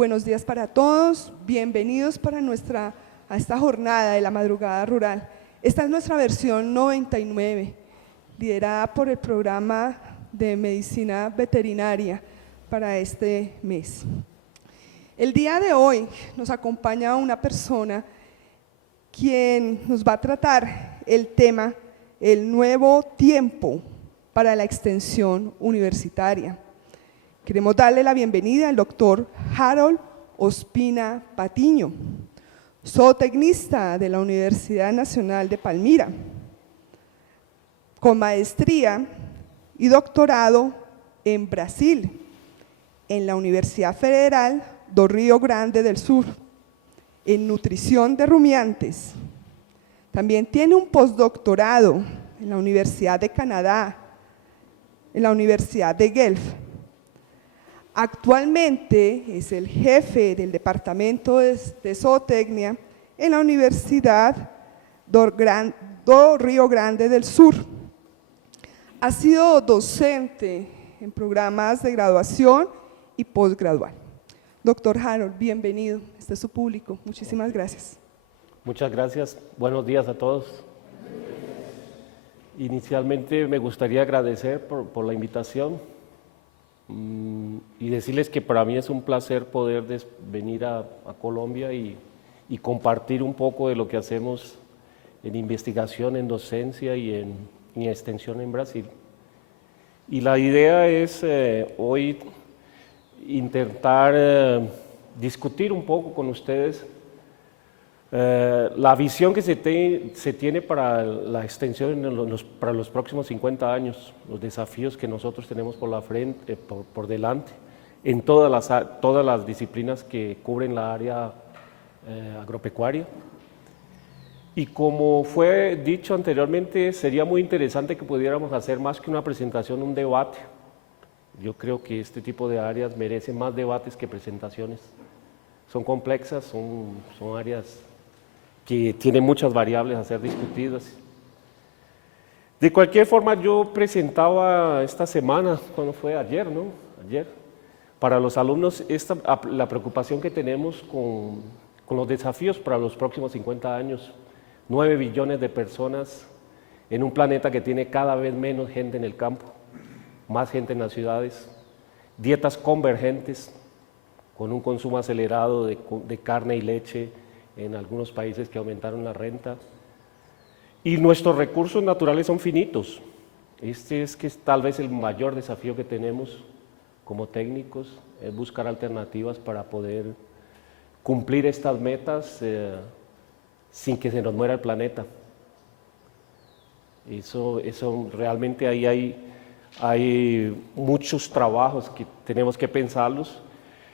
buenos días para todos, bienvenidos a esta jornada de la madrugada rural. Esta es nuestra versión 99, liderada por el programa de medicina veterinaria para este mes. El día de hoy nos acompaña una persona quien nos va a tratar el tema el nuevo tiempo para la extensión universitaria. Queremos darle la bienvenida al doctor Harold Ospina Patiño, zootecnista de la Universidad Nacional de Palmira, con maestría y doctorado en Brasil, en la Universidad Federal do Rio Grande del Sur, en nutrición de rumiantes. También tiene un postdoctorado en la Universidad de Canadá, en la Universidad de Guelph. Actualmente es el jefe del Departamento de Zootecnia en la Universidad do Rio Grande del Sur. Ha sido docente en programas de graduación y postgradual. Doctor Harold, bienvenido. Este es su público. Muchísimas gracias. Muchas gracias. Buenos días a todos. Inicialmente me gustaría agradecer por la invitación y decirles que para mí es un placer poder venir a Colombia y compartir un poco de lo que hacemos en investigación, en docencia y en extensión en Brasil. Y la idea es hoy intentar discutir un poco con ustedes la visión que se tiene para la extensión para los próximos 50 años, los desafíos que nosotros tenemos por delante en todas las disciplinas que cubren la área agropecuaria. Y como fue dicho anteriormente, sería muy interesante que pudiéramos hacer más que una presentación, un debate. Yo creo que este tipo de áreas merecen más debates que presentaciones. Son complexas, son áreas que tienen muchas variables a ser discutidas. De cualquier forma, yo presentaba esta semana, ¿cuándo fue? Ayer, ¿no? Ayer. Para los alumnos, la preocupación que tenemos con los desafíos para los próximos 50 años. 9 billones de personas en un planeta que tiene cada vez menos gente en el campo, más gente en las ciudades, dietas convergentes, con un consumo acelerado de carne y leche en algunos países que aumentaron la renta. Y nuestros recursos naturales son finitos. Este es tal vez el mayor desafío que tenemos como técnicos, es buscar alternativas para poder cumplir estas metas sin que se nos muera el planeta. Eso realmente ahí hay muchos trabajos que tenemos que pensarlos.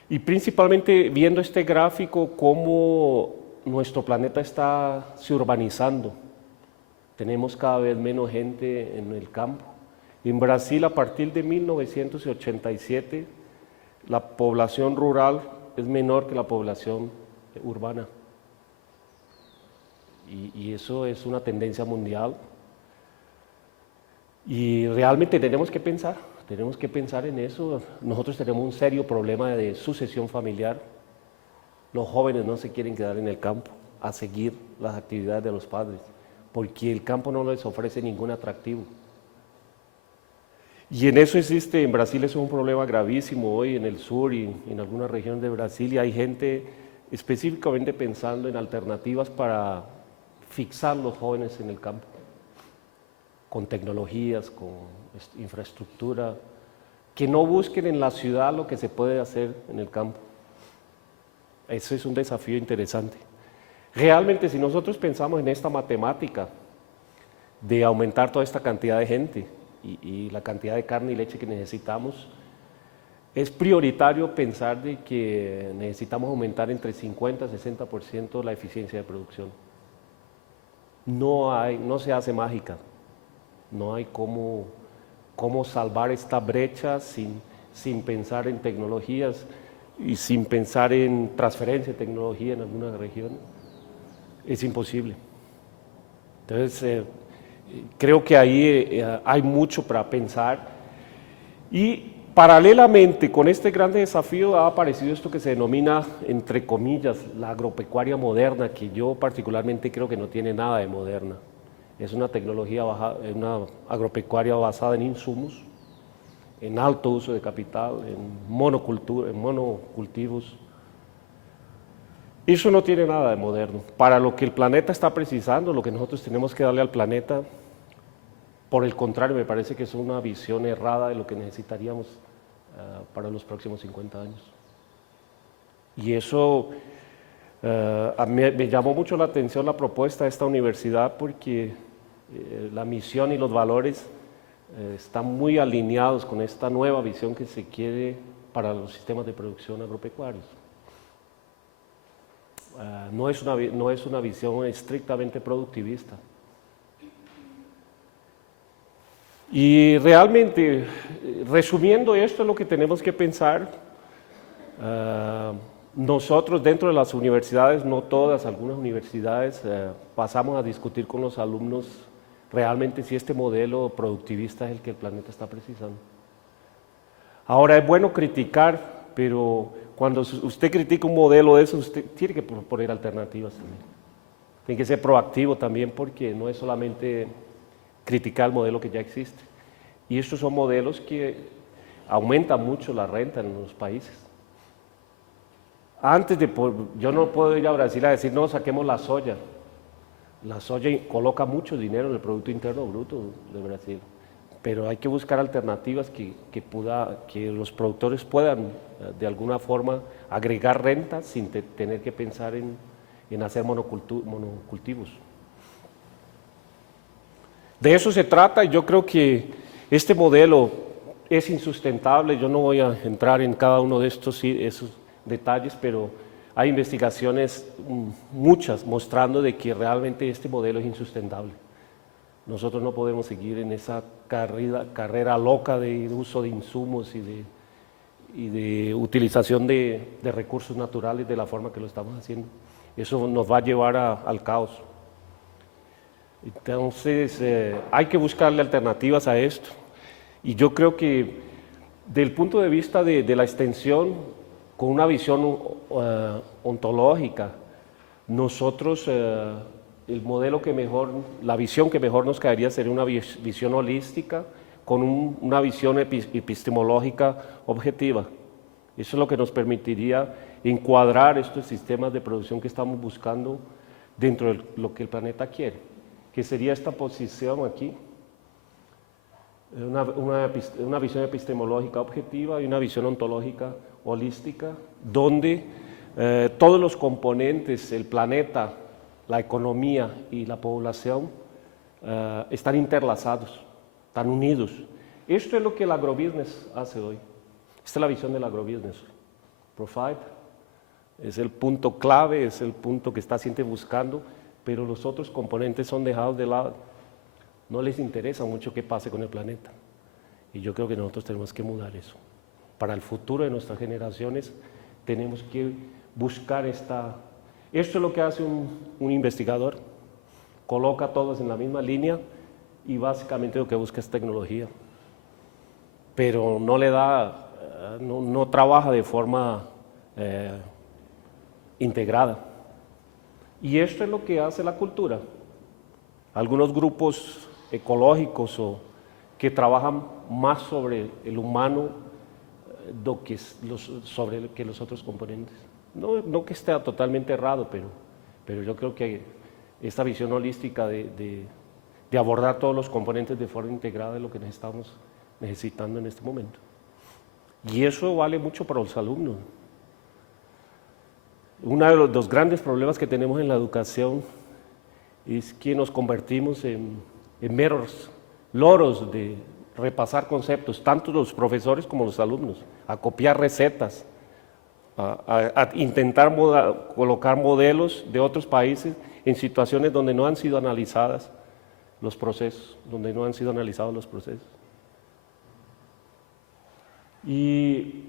Y principalmente viendo este gráfico, cómo nuestro planeta se urbanizando. Tenemos cada vez menos gente en el campo. En Brasil, a partir de 1987, la población rural es menor que la población urbana. Y eso es una tendencia mundial. Y realmente tenemos que pensar en eso. Nosotros tenemos un serio problema de sucesión familiar. Los jóvenes no se quieren quedar en el campo a seguir las actividades de los padres, porque el campo no les ofrece ningún atractivo. Y en eso en Brasil es un problema gravísimo hoy en el sur y en algunas regiones de Brasil, y hay gente específicamente pensando en alternativas para fixar los jóvenes en el campo, con tecnologías, con infraestructura, que no busquen en la ciudad lo que se puede hacer en el campo. Eso es un desafío interesante. Realmente, si nosotros pensamos en esta matemática de aumentar toda esta cantidad de gente y la cantidad de carne y leche que necesitamos, es prioritario pensar de que necesitamos aumentar entre 50 y 60% la eficiencia de producción. No se hace mágica. No hay cómo salvar esta brecha sin pensar en tecnologías y sin pensar en transferencia de tecnología en algunas regiones. Es imposible. Entonces, creo que ahí hay mucho para pensar. Y Paralelamente con este gran desafío ha aparecido esto que se denomina, entre comillas, la agropecuaria moderna, que yo particularmente creo que no tiene nada de moderna. Es una tecnología, una agropecuaria basada en insumos, en alto uso de capital, en monocultivos. Eso no tiene nada de moderno. Para lo que el planeta está precisando, lo que nosotros tenemos que darle al planeta, por el contrario, me parece que es una visión errada de lo que necesitaríamos para los próximos 50 años. Y eso me llamó mucho la atención la propuesta de esta universidad porque la misión y los valores están muy alineados con esta nueva visión que se quiere para los sistemas de producción agropecuarios. No es una visión estrictamente productivista. Y realmente, resumiendo esto es lo que tenemos que pensar. Nosotros dentro de las universidades, no todas, algunas universidades, pasamos a discutir con los alumnos realmente si este modelo productivista es el que el planeta está precisando. Ahora es bueno criticar, pero cuando usted critica un modelo de eso, usted tiene que proponer alternativas también. Tiene que ser proactivo también porque no es solamente criticar el modelo que ya existe. Y estos son modelos que aumentan mucho la renta en los países. Yo no puedo ir a Brasil a decir, no, saquemos la soya. La soya coloca mucho dinero en el Producto Interno Bruto de Brasil, pero hay que buscar alternativas que los productores puedan de alguna forma agregar renta sin tener que pensar en hacer monocultivos. De eso se trata y yo creo que este modelo es insustentable. Yo no voy a entrar en cada uno de esos detalles, pero hay investigaciones, muchas, mostrando de que realmente este modelo es insustentable. Nosotros no podemos seguir en esa carrera loca de uso de insumos y de utilización de recursos naturales de la forma que lo estamos haciendo. Eso nos va a llevar al caos. Entonces, hay que buscarle alternativas a esto. Y yo creo que, del punto de vista de la extensión, con una visión ontológica, nosotros, el modelo que mejor, la visión que mejor nos caería sería una visión holística, con una visión epistemológica objetiva. Eso es lo que nos permitiría encuadrar estos sistemas de producción que estamos buscando dentro de lo que el planeta quiere, que sería esta posición aquí, una visión epistemológica objetiva y una visión ontológica holística, donde todos los componentes, el planeta, la economía y la población, están interlazados, están unidos. Esto es lo que el agrobusiness hace hoy. Esta es la visión del agrobusiness. Profit es el punto clave, es el punto que está siempre buscando, pero los otros componentes son dejados de lado. No les interesa mucho qué pase con el planeta. Y yo creo que nosotros tenemos que mudar eso. Para el futuro de nuestras generaciones tenemos que buscar Esto es lo que hace un investigador. Coloca a todos en la misma línea y básicamente lo que busca es tecnología. Pero no le da, no trabaja de forma integrada. Y esto es lo que hace la cultura. Algunos grupos ecológicos que trabajan más sobre el humano sobre que los otros componentes. No que esté totalmente errado, pero yo creo que esta visión holística de abordar todos los componentes de forma integrada es lo que estamos necesitando en este momento. Y eso vale mucho para los alumnos. Uno de los grandes problemas que tenemos en la educación es que nos convertimos en meros loros de repasar conceptos, tanto los profesores como los alumnos, a copiar recetas, a intentar colocar modelos de otros países en situaciones donde no han sido analizadas los procesos, Y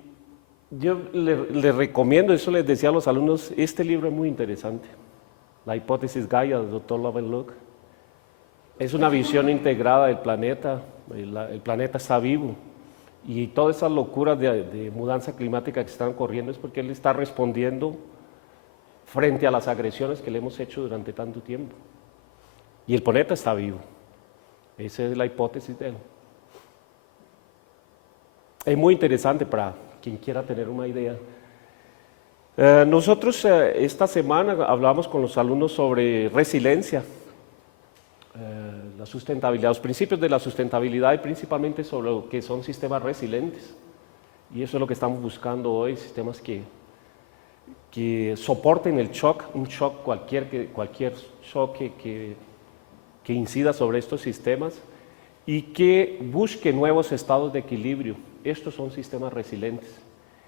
yo les recomiendo, eso les decía a los alumnos, este libro es muy interesante, La hipótesis Gaia del Dr. Lovelock. Es una visión integrada del planeta, el planeta está vivo Y todas esas locuras de mudanza climática que están ocurriendo es porque él está respondiendo frente a las agresiones que le hemos hecho durante tanto tiempo. Y el planeta está vivo. Esa es la hipótesis de él. Es muy interesante para quien quiera tener una idea. Nosotros esta semana hablamos con los alumnos sobre resiliencia, la sustentabilidad, los principios de la sustentabilidad y principalmente sobre lo que son sistemas resilientes. Y eso es lo que estamos buscando hoy, sistemas que soporten el shock, un shock cualquier shock que incida sobre estos sistemas y que busque nuevos estados de equilibrio. Estos son sistemas resilientes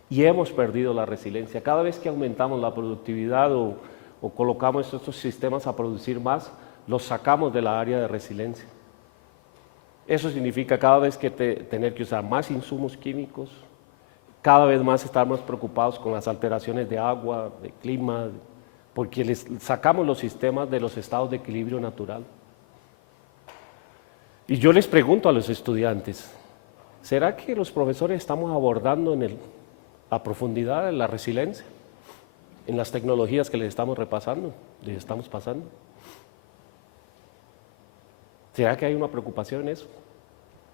y hemos perdido la resiliencia. Cada vez que aumentamos la productividad o colocamos estos sistemas a producir más, los sacamos de la área de resiliencia. Eso significa cada vez que tener que usar más insumos químicos, cada vez más estar más preocupados con las alteraciones de agua, de clima, porque les sacamos los sistemas de los estados de equilibrio natural. Y yo les pregunto a los estudiantes, ¿será que los profesores estamos abordando a profundidad la resiliencia en las tecnologías que les estamos repasando, les estamos pasando? ¿Será que hay una preocupación en eso?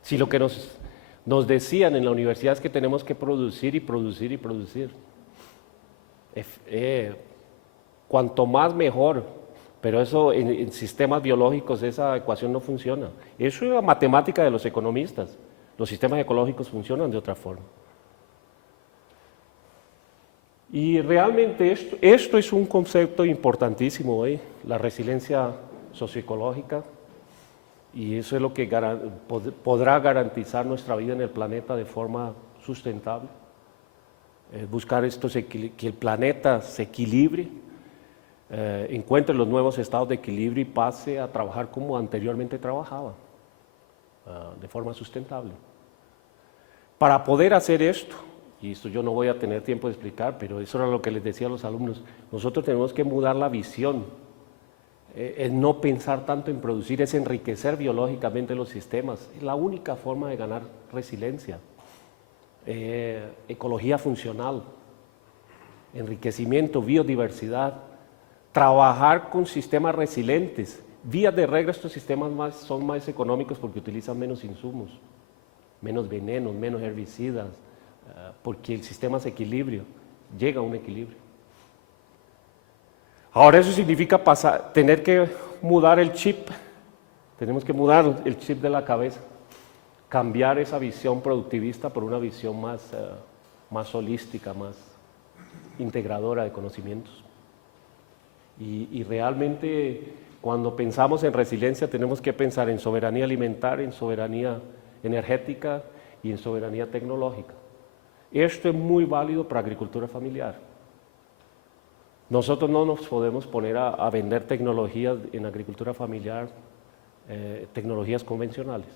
Si lo que nos decían en la universidad es que tenemos que producir y producir y producir. Cuanto más mejor, pero eso en sistemas biológicos esa ecuación no funciona. Eso es la matemática de los economistas. Los sistemas ecológicos funcionan de otra forma. Y realmente esto es un concepto importantísimo hoy, la resiliencia socioecológica, y eso es lo que podrá garantizar nuestra vida en el planeta de forma sustentable. Buscar que el planeta se equilibre, encuentre los nuevos estados de equilibrio y pase a trabajar como anteriormente trabajaba, de forma sustentable. Para poder hacer esto, y esto yo no voy a tener tiempo de explicar, pero eso era lo que les decía a los alumnos, nosotros tenemos que mudar la visión. Es no pensar tanto en producir, es enriquecer biológicamente los sistemas. Es la única forma de ganar resiliencia. Ecología funcional, enriquecimiento, biodiversidad, trabajar con sistemas resilientes. Vías de regla, estos sistemas son más económicos porque utilizan menos insumos, menos venenos, menos herbicidas, porque el sistema se equilibra, llega a un equilibrio. Ahora eso significa tener que mudar el chip, tenemos que mudar el chip de la cabeza, cambiar esa visión productivista por una visión más holística, más integradora de conocimientos. Y realmente cuando pensamos en resiliencia tenemos que pensar en soberanía alimentaria, en soberanía energética y en soberanía tecnológica. Esto es muy válido para agricultura familiar. Nosotros no nos podemos poner a vender tecnologías en agricultura familiar, tecnologías convencionales.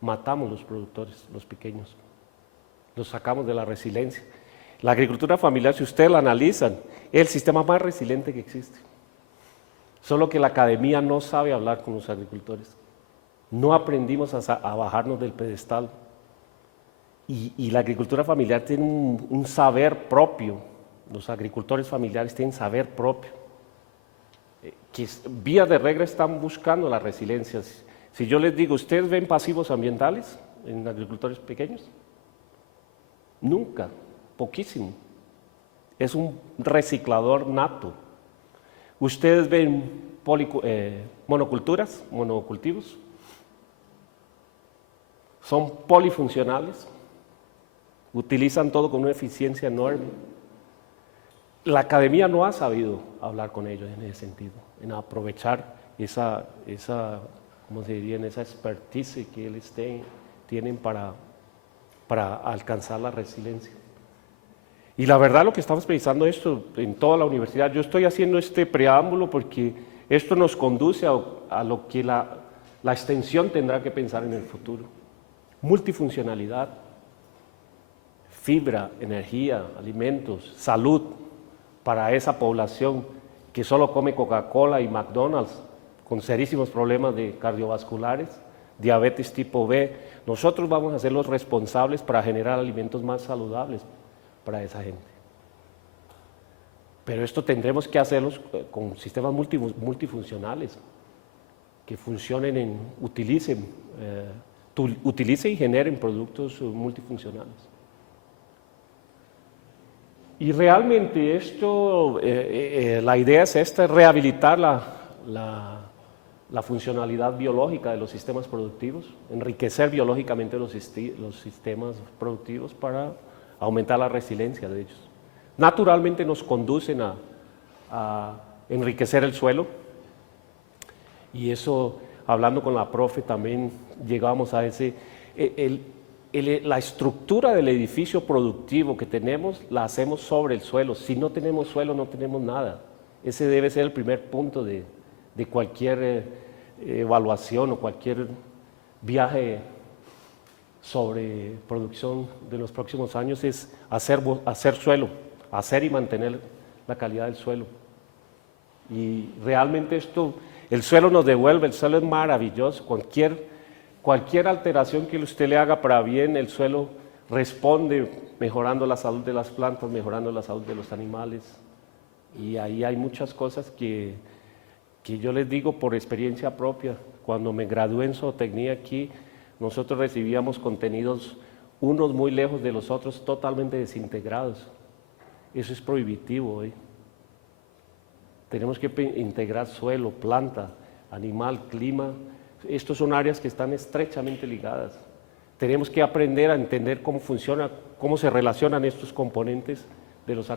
Matamos los productores, los pequeños, los sacamos de la resiliencia. La agricultura familiar, si ustedes la analizan, es el sistema más resiliente que existe. Solo que la academia no sabe hablar con los agricultores. No aprendimos a bajarnos del pedestal. Y la agricultura familiar tiene un saber propio. Los agricultores familiares tienen saber propio, que vía de regla están buscando la resiliencia. Si yo les digo, ¿ustedes ven pasivos ambientales en agricultores pequeños? Nunca, poquísimo. Es un reciclador nato. ¿Ustedes ven monoculturas, monocultivos? Son polifuncionales, utilizan todo con una eficiencia enorme. La academia no ha sabido hablar con ellos en ese sentido, en aprovechar esa ¿cómo se diría? Esa expertise que ellos tienen para alcanzar la resiliencia. Y la verdad lo que estamos pensando esto en toda la universidad, yo estoy haciendo este preámbulo porque esto nos conduce a lo que la extensión tendrá que pensar en el futuro. Multifuncionalidad, fibra, energía, alimentos, salud, para esa población que solo come Coca-Cola y McDonald's, con serísimos problemas cardiovasculares, diabetes tipo B. Nosotros vamos a ser los responsables para generar alimentos más saludables para esa gente. Pero esto tendremos que hacerlo con sistemas multifuncionales, que funcionen, utilicen y generen productos multifuncionales. Y realmente esto, la idea es esta, rehabilitar la funcionalidad biológica de los sistemas productivos, enriquecer biológicamente los sistemas productivos para aumentar la resiliencia de ellos. Naturalmente nos conducen a enriquecer el suelo, y eso, hablando con la profe también llegamos a ese, la estructura del edificio productivo que tenemos la hacemos sobre el suelo. Si no tenemos suelo no tenemos nada. Ese debe ser el primer punto de cualquier evaluación o cualquier viaje sobre producción de los próximos años, es hacer suelo, hacer y mantener la calidad del suelo. Y realmente esto, el suelo nos devuelve, el suelo es maravilloso. Cualquier alteración que usted le haga para bien, el suelo responde mejorando la salud de las plantas, mejorando la salud de los animales. Y ahí hay muchas cosas que yo les digo por experiencia propia. Cuando me gradué en zootecnia aquí, nosotros recibíamos contenidos, unos muy lejos de los otros, totalmente desintegrados. Eso es prohibitivo hoy. Tenemos que integrar suelo, planta, animal, clima. Estos son áreas que están estrechamente ligadas. Tenemos que aprender a entender cómo funciona, cómo se relacionan estos componentes de los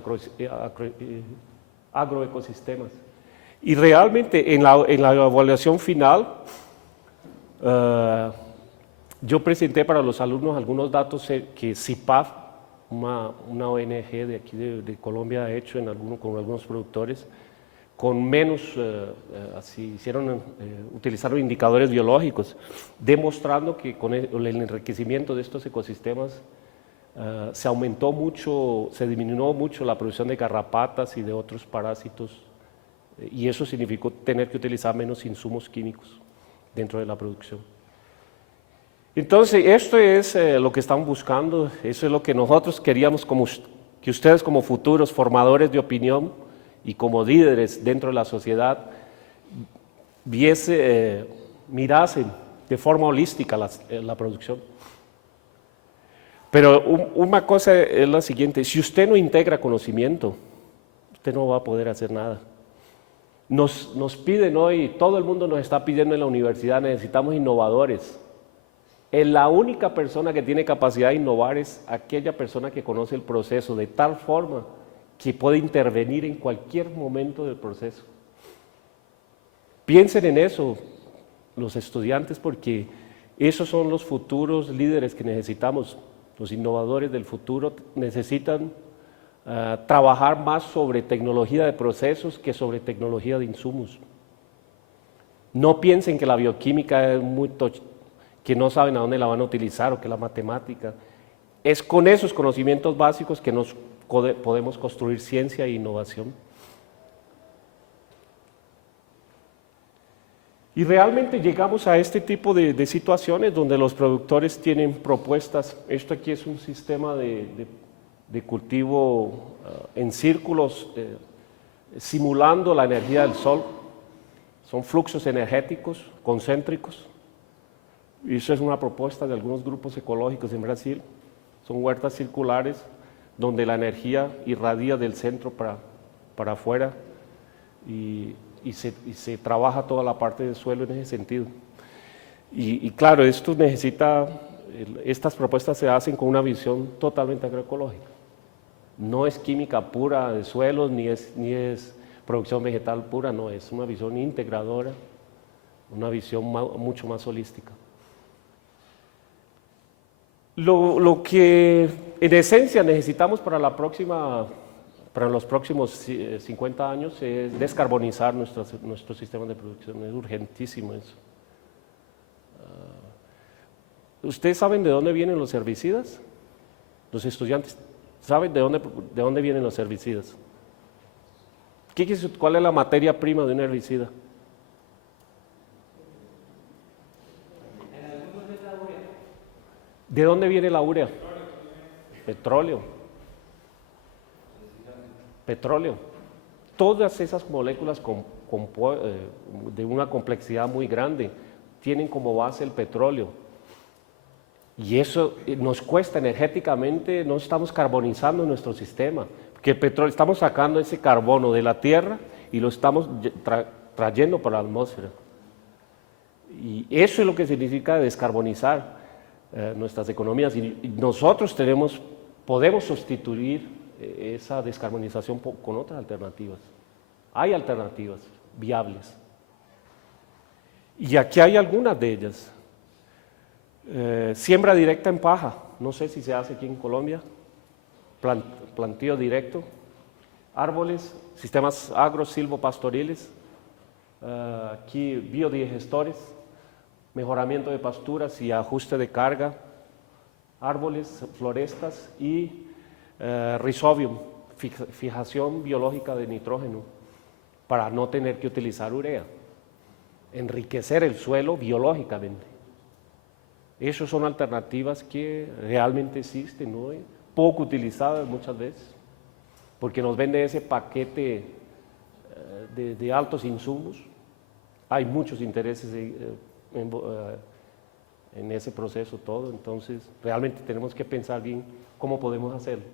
agroecosistemas. Y realmente en la evaluación final, yo presenté para los alumnos algunos datos que CIPAF, una ONG de aquí de Colombia, ha hecho con algunos productores, con menos, utilizaron indicadores biológicos, demostrando que con el enriquecimiento de estos ecosistemas se disminuyó mucho la producción de garrapatas y de otros parásitos, y eso significó tener que utilizar menos insumos químicos dentro de la producción. Entonces, esto es lo que están buscando, eso es lo que nosotros queríamos que ustedes como futuros formadores de opinión y como líderes dentro de la sociedad mirasen de forma holística la producción. Pero una cosa es la siguiente: si usted no integra conocimiento, usted no va a poder hacer nada. Nos piden hoy, todo el mundo nos está pidiendo en la universidad, necesitamos innovadores. La única persona que tiene capacidad de innovar es aquella persona que conoce el proceso de tal forma que puede intervenir en cualquier momento del proceso. Piensen en eso, los estudiantes, porque esos son los futuros líderes que necesitamos. Los innovadores del futuro necesitan trabajar más sobre tecnología de procesos que sobre tecnología de insumos. No piensen que la bioquímica es que no saben a dónde la van a utilizar, o que la matemática. Es con esos conocimientos básicos que podemos construir ciencia e innovación. Y realmente llegamos a este tipo de situaciones donde los productores tienen propuestas. Esto aquí es un sistema de cultivo en círculos, simulando la energía del sol. Son fluxos energéticos concéntricos. Y eso es una propuesta de algunos grupos ecológicos en Brasil. Son huertas circulares donde la energía irradia del centro para afuera y se trabaja toda la parte del suelo en ese sentido. Y claro, estas propuestas se hacen con una visión totalmente agroecológica. No es química pura de suelos, ni es producción vegetal pura, no, es una visión integradora, una visión mucho más holística. Lo que en esencia necesitamos para los próximos 50 años es descarbonizar nuestro sistema de producción. Es urgentísimo eso. ¿Ustedes saben de dónde vienen los herbicidas? Los estudiantes, ¿saben de dónde vienen los herbicidas? ¿Cuál es la materia prima de un herbicida? ¿De dónde viene la urea? Petróleo. Petróleo. Todas esas moléculas de una complejidad muy grande tienen como base el petróleo. Y eso nos cuesta energéticamente, no estamos carbonizando nuestro sistema, porque el petróleo, estamos sacando ese carbono de la tierra y lo estamos trayendo para la atmósfera. Y eso es lo que significa descarbonizar nuestras economías. Y nosotros podemos sustituir esa descarbonización con otras alternativas. Hay alternativas viables. Y aquí hay algunas de ellas. Siembra directa en paja, no sé si se hace aquí en Colombia, planteo directo, árboles, sistemas agro-silvopastoriles, aquí biodigestores, mejoramiento de pasturas y ajuste de carga, árboles, florestas y rhizobium, fijación biológica de nitrógeno, para no tener que utilizar urea, enriquecer el suelo biológicamente. Esas son alternativas que realmente existen, ¿no? Poco utilizadas muchas veces, porque nos vende ese paquete de altos insumos. Hay muchos intereses en ese proceso todo, entonces realmente tenemos que pensar bien cómo podemos hacerlo.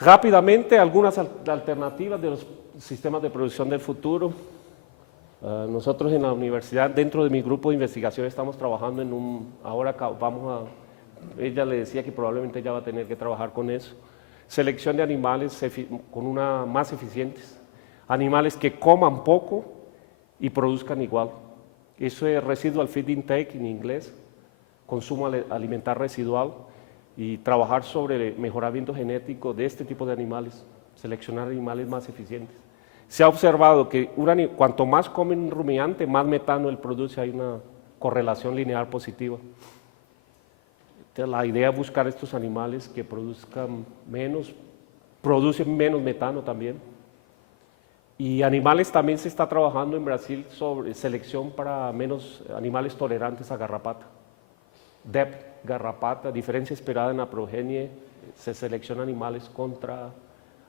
Rápidamente, algunas alternativas de los sistemas de producción del futuro. Nosotros en la universidad, dentro de mi grupo de investigación, estamos trabajando en ahora ella le decía que probablemente ella va a tener que trabajar con eso, selección de animales más eficientes, animales que coman poco y produzcan igual. Eso es residual feed intake en inglés, consumo alimentar residual, y trabajar sobre mejoramiento genético de este tipo de animales, seleccionar animales más eficientes. Se ha observado que cuanto más come un rumiante, más metano él produce, hay una correlación lineal positiva. Entonces, la idea es buscar estos animales que producen menos metano también. Y animales también se está trabajando en Brasil sobre selección para menos animales tolerantes a garrapata. DEP, garrapata, diferencia esperada en la progenie, se selecciona animales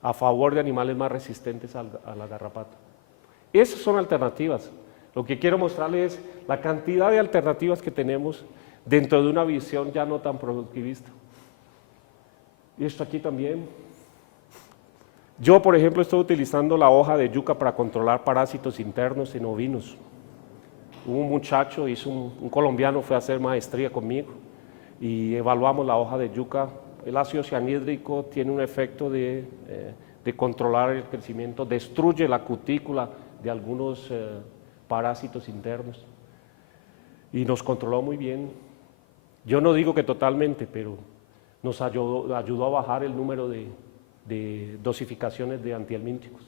a favor de animales más resistentes a la garrapata. Esas son alternativas. Lo que quiero mostrarles es la cantidad de alternativas que tenemos dentro de una visión ya no tan productivista. Y esto aquí también. Yo, por ejemplo, estoy utilizando la hoja de yuca para controlar parásitos internos en ovinos. Un muchacho, un colombiano, fue a hacer maestría conmigo y evaluamos la hoja de yuca. El ácido cianhídrico tiene un efecto de controlar el crecimiento, destruye la cutícula de algunos parásitos internos y nos controló muy bien. Yo no digo que totalmente, pero nos ayudó a bajar el número de dosificaciones de antihelmínticos.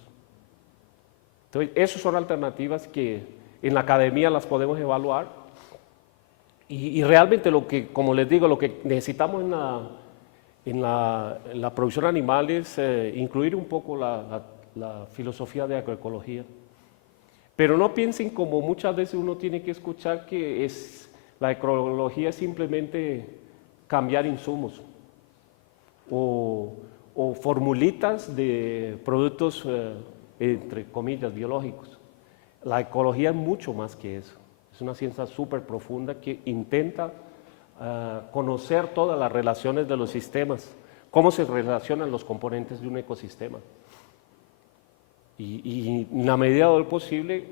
Entonces, esas son alternativas que en la academia las podemos evaluar y realmente como les digo, lo que necesitamos en la producción animal es incluir un poco la filosofía de agroecología. Pero no piensen como muchas veces uno tiene que escuchar que la agroecología es simplemente cambiar insumos o formulitas de productos, entre comillas, biológicos. La ecología es mucho más que eso. Es una ciencia súper profunda que intenta conocer todas las relaciones de los sistemas, cómo se relacionan los componentes de un ecosistema. Y en la medida de lo posible,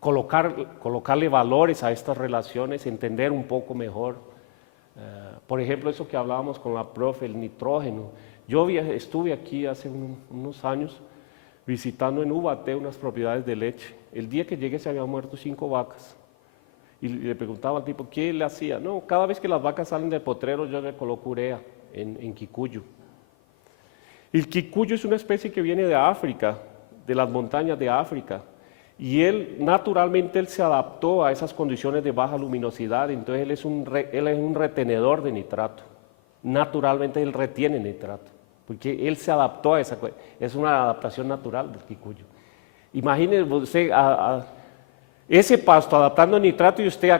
colocarle valores a estas relaciones, entender un poco mejor. Por ejemplo, eso que hablábamos con la profe, el nitrógeno. Yo estuve aquí hace unos años visitando en Ubaté unas propiedades de leche. El día que llegué se habían muerto 5 vacas. Y le preguntaba al tipo, ¿qué le hacía? No, cada vez que las vacas salen del potrero yo le coloco urea en quicuyo. El quicuyo es una especie que viene de África, de las montañas de África. Y naturalmente él se adaptó a esas condiciones de baja luminosidad, entonces él es un retenedor de nitrato. Naturalmente él retiene nitrato, porque él se adaptó a esa cosa. Es una adaptación natural del quicuyo. Imagínense usted ese pasto adaptando nitrato y usted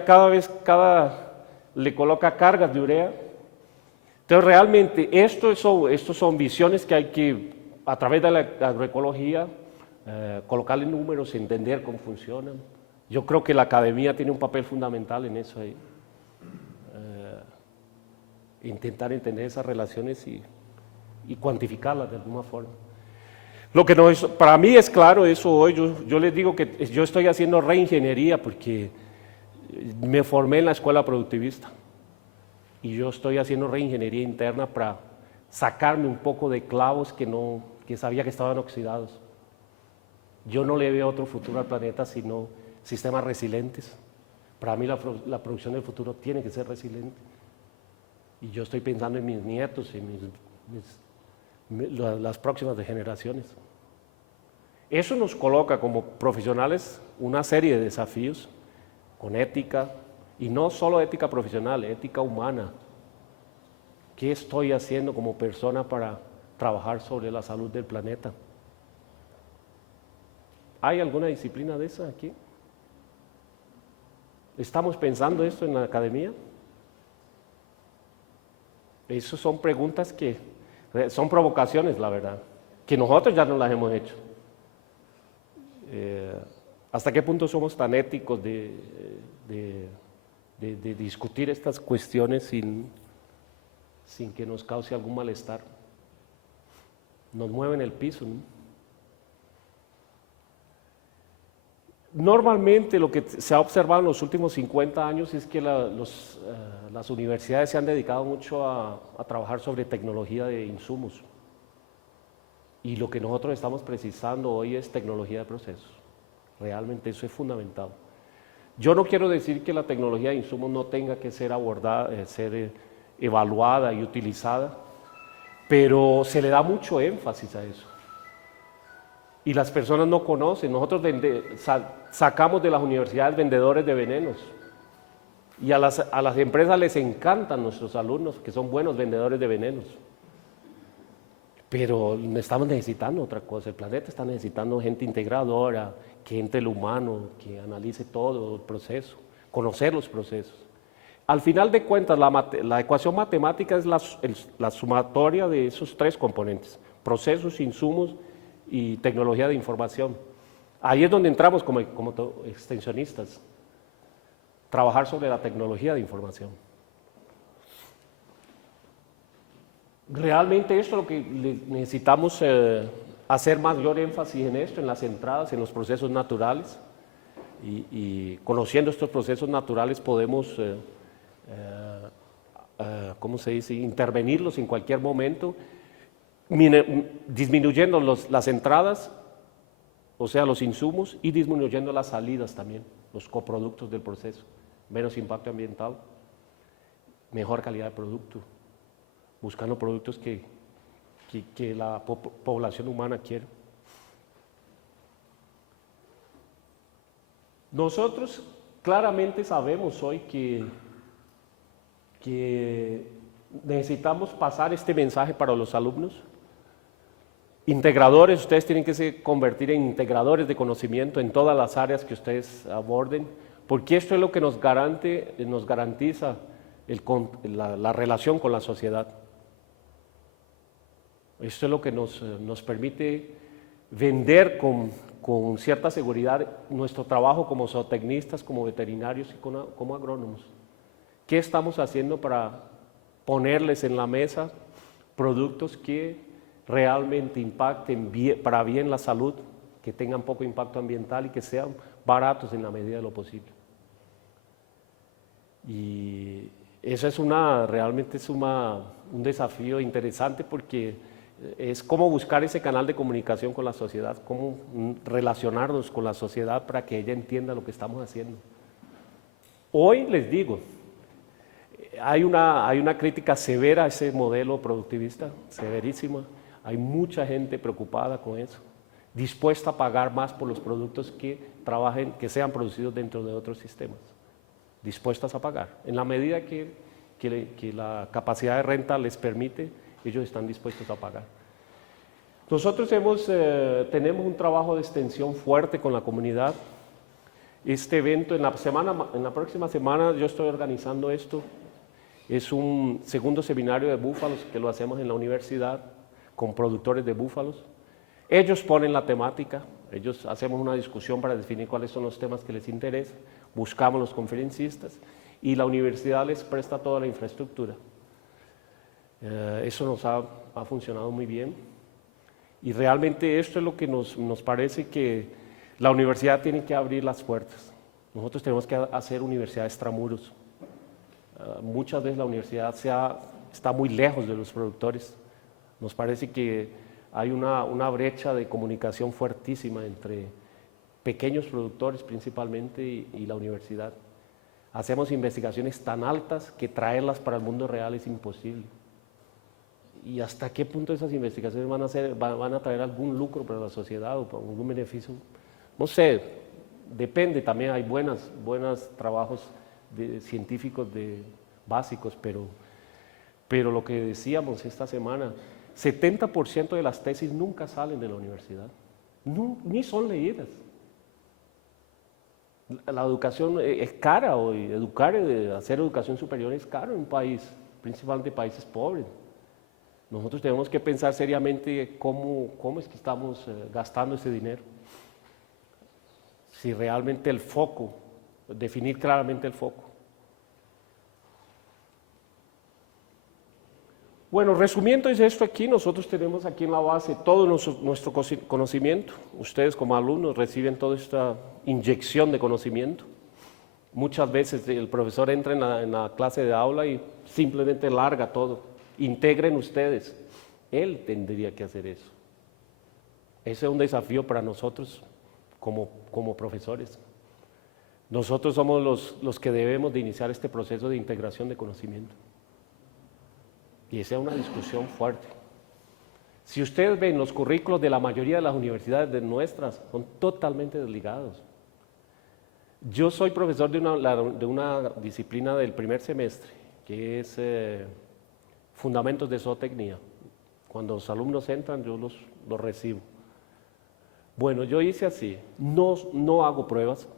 le coloca cargas de urea. Entonces realmente estos son visiones que hay que, a través de la agroecología, colocarle números, entender cómo funcionan. Yo creo que la academia tiene un papel fundamental en eso ahí. Intentar entender esas relaciones y cuantificarlas de alguna forma. Lo que no es, para mí es claro eso hoy, yo les digo que yo estoy haciendo reingeniería porque me formé en la escuela productivista y yo estoy haciendo reingeniería interna para sacarme un poco de clavos que sabía que estaban oxidados. Yo no le veo otro futuro al planeta sino sistemas resilientes. Para mí la producción del futuro tiene que ser resiliente. Y yo estoy pensando en mis nietos, en las próximas generaciones. Eso nos coloca como profesionales una serie de desafíos con ética, y no solo ética profesional, ética humana. ¿Qué estoy haciendo como persona para trabajar sobre la salud del planeta? ¿Hay alguna disciplina de esa aquí? ¿Estamos pensando esto en la academia? Esas son preguntas que son provocaciones, la verdad, que nosotros ya no las hemos hecho. ¿Hasta qué punto somos tan éticos de discutir estas cuestiones sin que nos cause algún malestar? Nos mueven el piso, ¿no? Normalmente lo que se ha observado en los últimos 50 años es que las universidades se han dedicado mucho a trabajar sobre tecnología de insumos. Y lo que nosotros estamos precisando hoy es tecnología de procesos. Realmente eso es fundamental. Yo no quiero decir que la tecnología de insumos no tenga que ser abordada, ser evaluada y utilizada, pero se le da mucho énfasis a eso. Y las personas no conocen. Nosotros sacamos de las universidades vendedores de venenos. Y a las empresas les encantan nuestros alumnos, que son buenos vendedores de venenos. Pero estamos necesitando otra cosa. El planeta está necesitando gente integradora, que entre lo humano, que analice todo el proceso, conocer los procesos. Al final de cuentas, la ecuación matemática es la sumatoria de esos tres componentes: procesos, insumos y tecnología de información. Ahí es donde entramos como extensionistas, trabajar sobre la tecnología de información. Realmente esto es lo que necesitamos hacer mayor énfasis en esto, en las entradas, en los procesos naturales, y conociendo estos procesos naturales podemos, ¿cómo se dice?, intervenirlos en cualquier momento, disminuyendo las entradas, o sea, los insumos, y disminuyendo las salidas también, los coproductos del proceso. Menos impacto ambiental, mejor calidad de producto, buscando productos que la población humana quiere. Nosotros claramente sabemos hoy que necesitamos pasar este mensaje para los alumnos. Integradores, ustedes tienen que convertir en integradores de conocimiento en todas las áreas que ustedes aborden, porque esto es lo que nos garantiza la relación con la sociedad. Esto es lo que nos permite vender con cierta seguridad nuestro trabajo como zootecnistas, como veterinarios y como agrónomos. ¿Qué estamos haciendo para ponerles en la mesa productos que realmente impacten para bien la salud, que tengan poco impacto ambiental y que sean baratos en la medida de lo posible? Y eso realmente es un desafío interesante, porque es cómo buscar ese canal de comunicación con la sociedad, cómo relacionarnos con la sociedad para que ella entienda lo que estamos haciendo. Hoy les digo, hay una crítica severa a ese modelo productivista, severísima. Hay mucha gente preocupada con eso, dispuesta a pagar más por los productos que sean producidos dentro de otros sistemas, dispuestas a pagar. En la medida que la capacidad de renta les permite, ellos están dispuestos a pagar. Nosotros tenemos un trabajo de extensión fuerte con la comunidad. Este evento, en la próxima semana yo estoy organizando esto Es un segundo seminario de búfalos que lo hacemos en la universidad con productores de búfalos. Ellos ponen la temática, ellos hacemos una discusión para definir cuáles son los temas que les interesan, buscamos los conferencistas y la universidad les presta toda la infraestructura. Eso nos ha funcionado muy bien y realmente esto es lo que nos parece que la universidad tiene que abrir las puertas. Nosotros tenemos que hacer universidad extramuros. Muchas veces la universidad está muy lejos de los productores. Nos parece que hay una brecha de comunicación fuertísima entre pequeños productores principalmente y la universidad. Hacemos investigaciones tan altas que traerlas para el mundo real es imposible. ¿Y hasta qué punto esas investigaciones van a traer algún lucro para la sociedad o algún beneficio? No sé, depende, también hay buenos trabajos científicos básicos, pero lo que decíamos esta semana, 70% de las tesis nunca salen de la universidad, ni son leídas. La educación es cara hoy, hacer educación superior es caro en un país, principalmente países pobres. Nosotros tenemos que pensar seriamente cómo es que estamos gastando ese dinero. Si realmente el foco, definir claramente el foco. Bueno, resumiendo es esto aquí, nosotros tenemos aquí en la base todo nuestro conocimiento. Ustedes como alumnos reciben toda esta inyección de conocimiento. Muchas veces el profesor entra en la clase de aula y simplemente larga todo. Integren ustedes. Él tendría que hacer eso. Ese es un desafío para nosotros como profesores. Nosotros somos los que debemos de iniciar este proceso de integración de conocimiento. Y esa es una discusión fuerte. Si ustedes ven los currículos de la mayoría de las universidades de nuestras, son totalmente desligados. Yo soy profesor de una disciplina del primer semestre, que es Fundamentos de Zootecnia. Cuando los alumnos entran, yo los recibo. Bueno, yo hice así, no hago pruebas,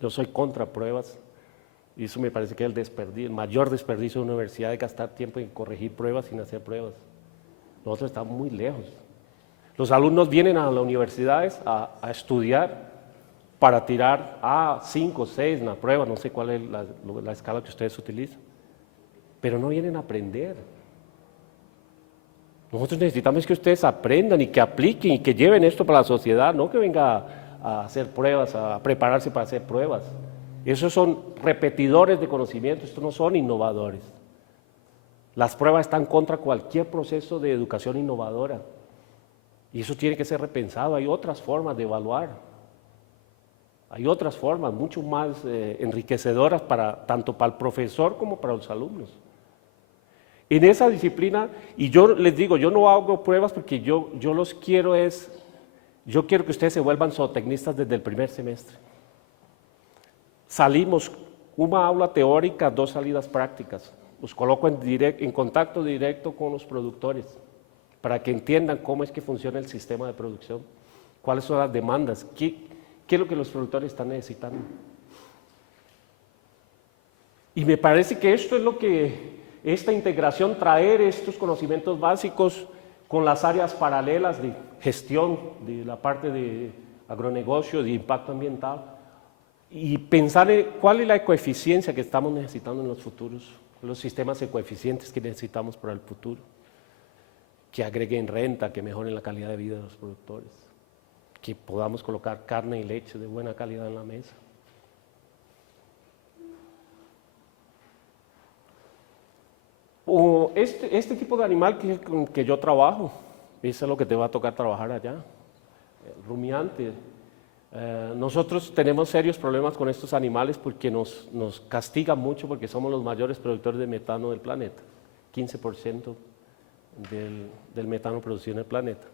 yo soy contra pruebas, y eso me parece que es el mayor desperdicio de una universidad, de gastar tiempo en corregir pruebas sin hacer pruebas. Nosotros estamos muy lejos. Los alumnos vienen a las universidades a estudiar para tirar A5, 6 en la prueba, no sé cuál es la escala que ustedes utilizan, pero no vienen a aprender. Nosotros necesitamos que ustedes aprendan y que apliquen y que lleven esto para la sociedad, no que venga a hacer pruebas, a prepararse para hacer pruebas. Esos son repetidores de conocimiento, estos no son innovadores. Las pruebas están contra cualquier proceso de educación innovadora y eso tiene que ser repensado. Hay otras formas de evaluar, hay otras formas mucho más enriquecedoras tanto para el profesor como para los alumnos. En esa disciplina, y yo les digo, yo no hago pruebas porque yo quiero que ustedes se vuelvan zootecnistas desde el primer semestre. Salimos una aula teórica, 2 salidas prácticas. Los coloco en contacto directo con los productores para que entiendan cómo es que funciona el sistema de producción, cuáles son las demandas, qué es lo que los productores están necesitando. Y me parece que esto es lo que esta integración, traer estos conocimientos básicos con las áreas paralelas de gestión, de la parte de agronegocio, de impacto ambiental, y pensar en cuál es la ecoeficiencia que estamos necesitando en los futuros, los sistemas ecoeficientes que necesitamos para el futuro, que agreguen renta, que mejoren la calidad de vida de los productores, que podamos colocar carne y leche de buena calidad en la mesa. O este tipo de animal con que yo trabajo, eso es lo que te va a tocar trabajar allá, rumiante. Nosotros tenemos serios problemas con estos animales porque nos castigan mucho porque somos los mayores productores de metano del planeta, 15% del metano producido en el planeta.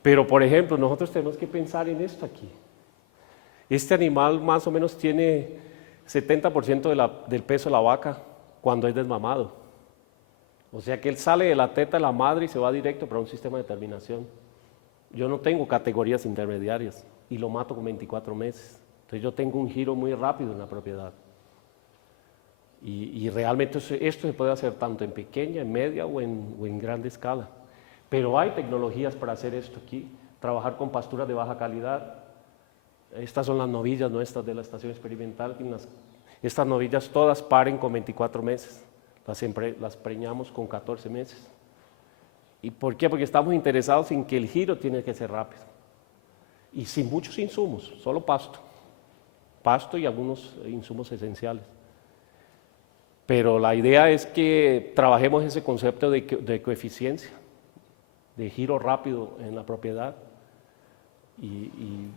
Pero, por ejemplo, nosotros tenemos que pensar en esto aquí. Este animal más o menos tiene 70% del peso de la vaca cuando es desmamado. O sea que él sale de la teta de la madre y se va directo para un sistema de terminación. Yo no tengo categorías intermediarias y lo mato con 24 meses. Entonces yo tengo un giro muy rápido en la propiedad. Y realmente esto se puede hacer tanto en pequeña, en media o en grande escala. Pero hay tecnologías para hacer esto aquí, trabajar con pasturas de baja calidad. Estas son las novillas nuestras de la estación experimental. Estas novillas todas paren con 24 meses, las preñamos con 14 meses. ¿Y por qué? Porque estamos interesados en que el giro tiene que ser rápido. Y sin muchos insumos, solo pasto y algunos insumos esenciales. Pero la idea es que trabajemos ese concepto de coeficiencia, de giro rápido en la propiedad. Y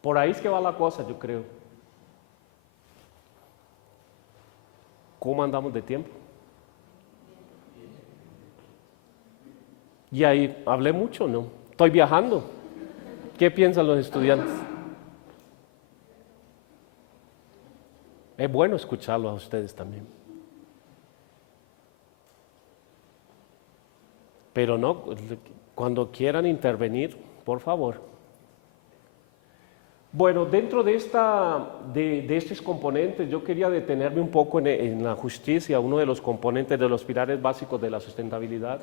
por ahí es que va la cosa, yo creo. ¿Cómo andamos de tiempo? Y ahí hablé mucho, ¿no? Estoy viajando. ¿Qué piensan los estudiantes? Es bueno escucharlo a ustedes también. Pero no, cuando quieran intervenir, por favor. Bueno, dentro de estos componentes, yo quería detenerme un poco en la justicia, uno de los componentes de los pilares básicos de la sustentabilidad,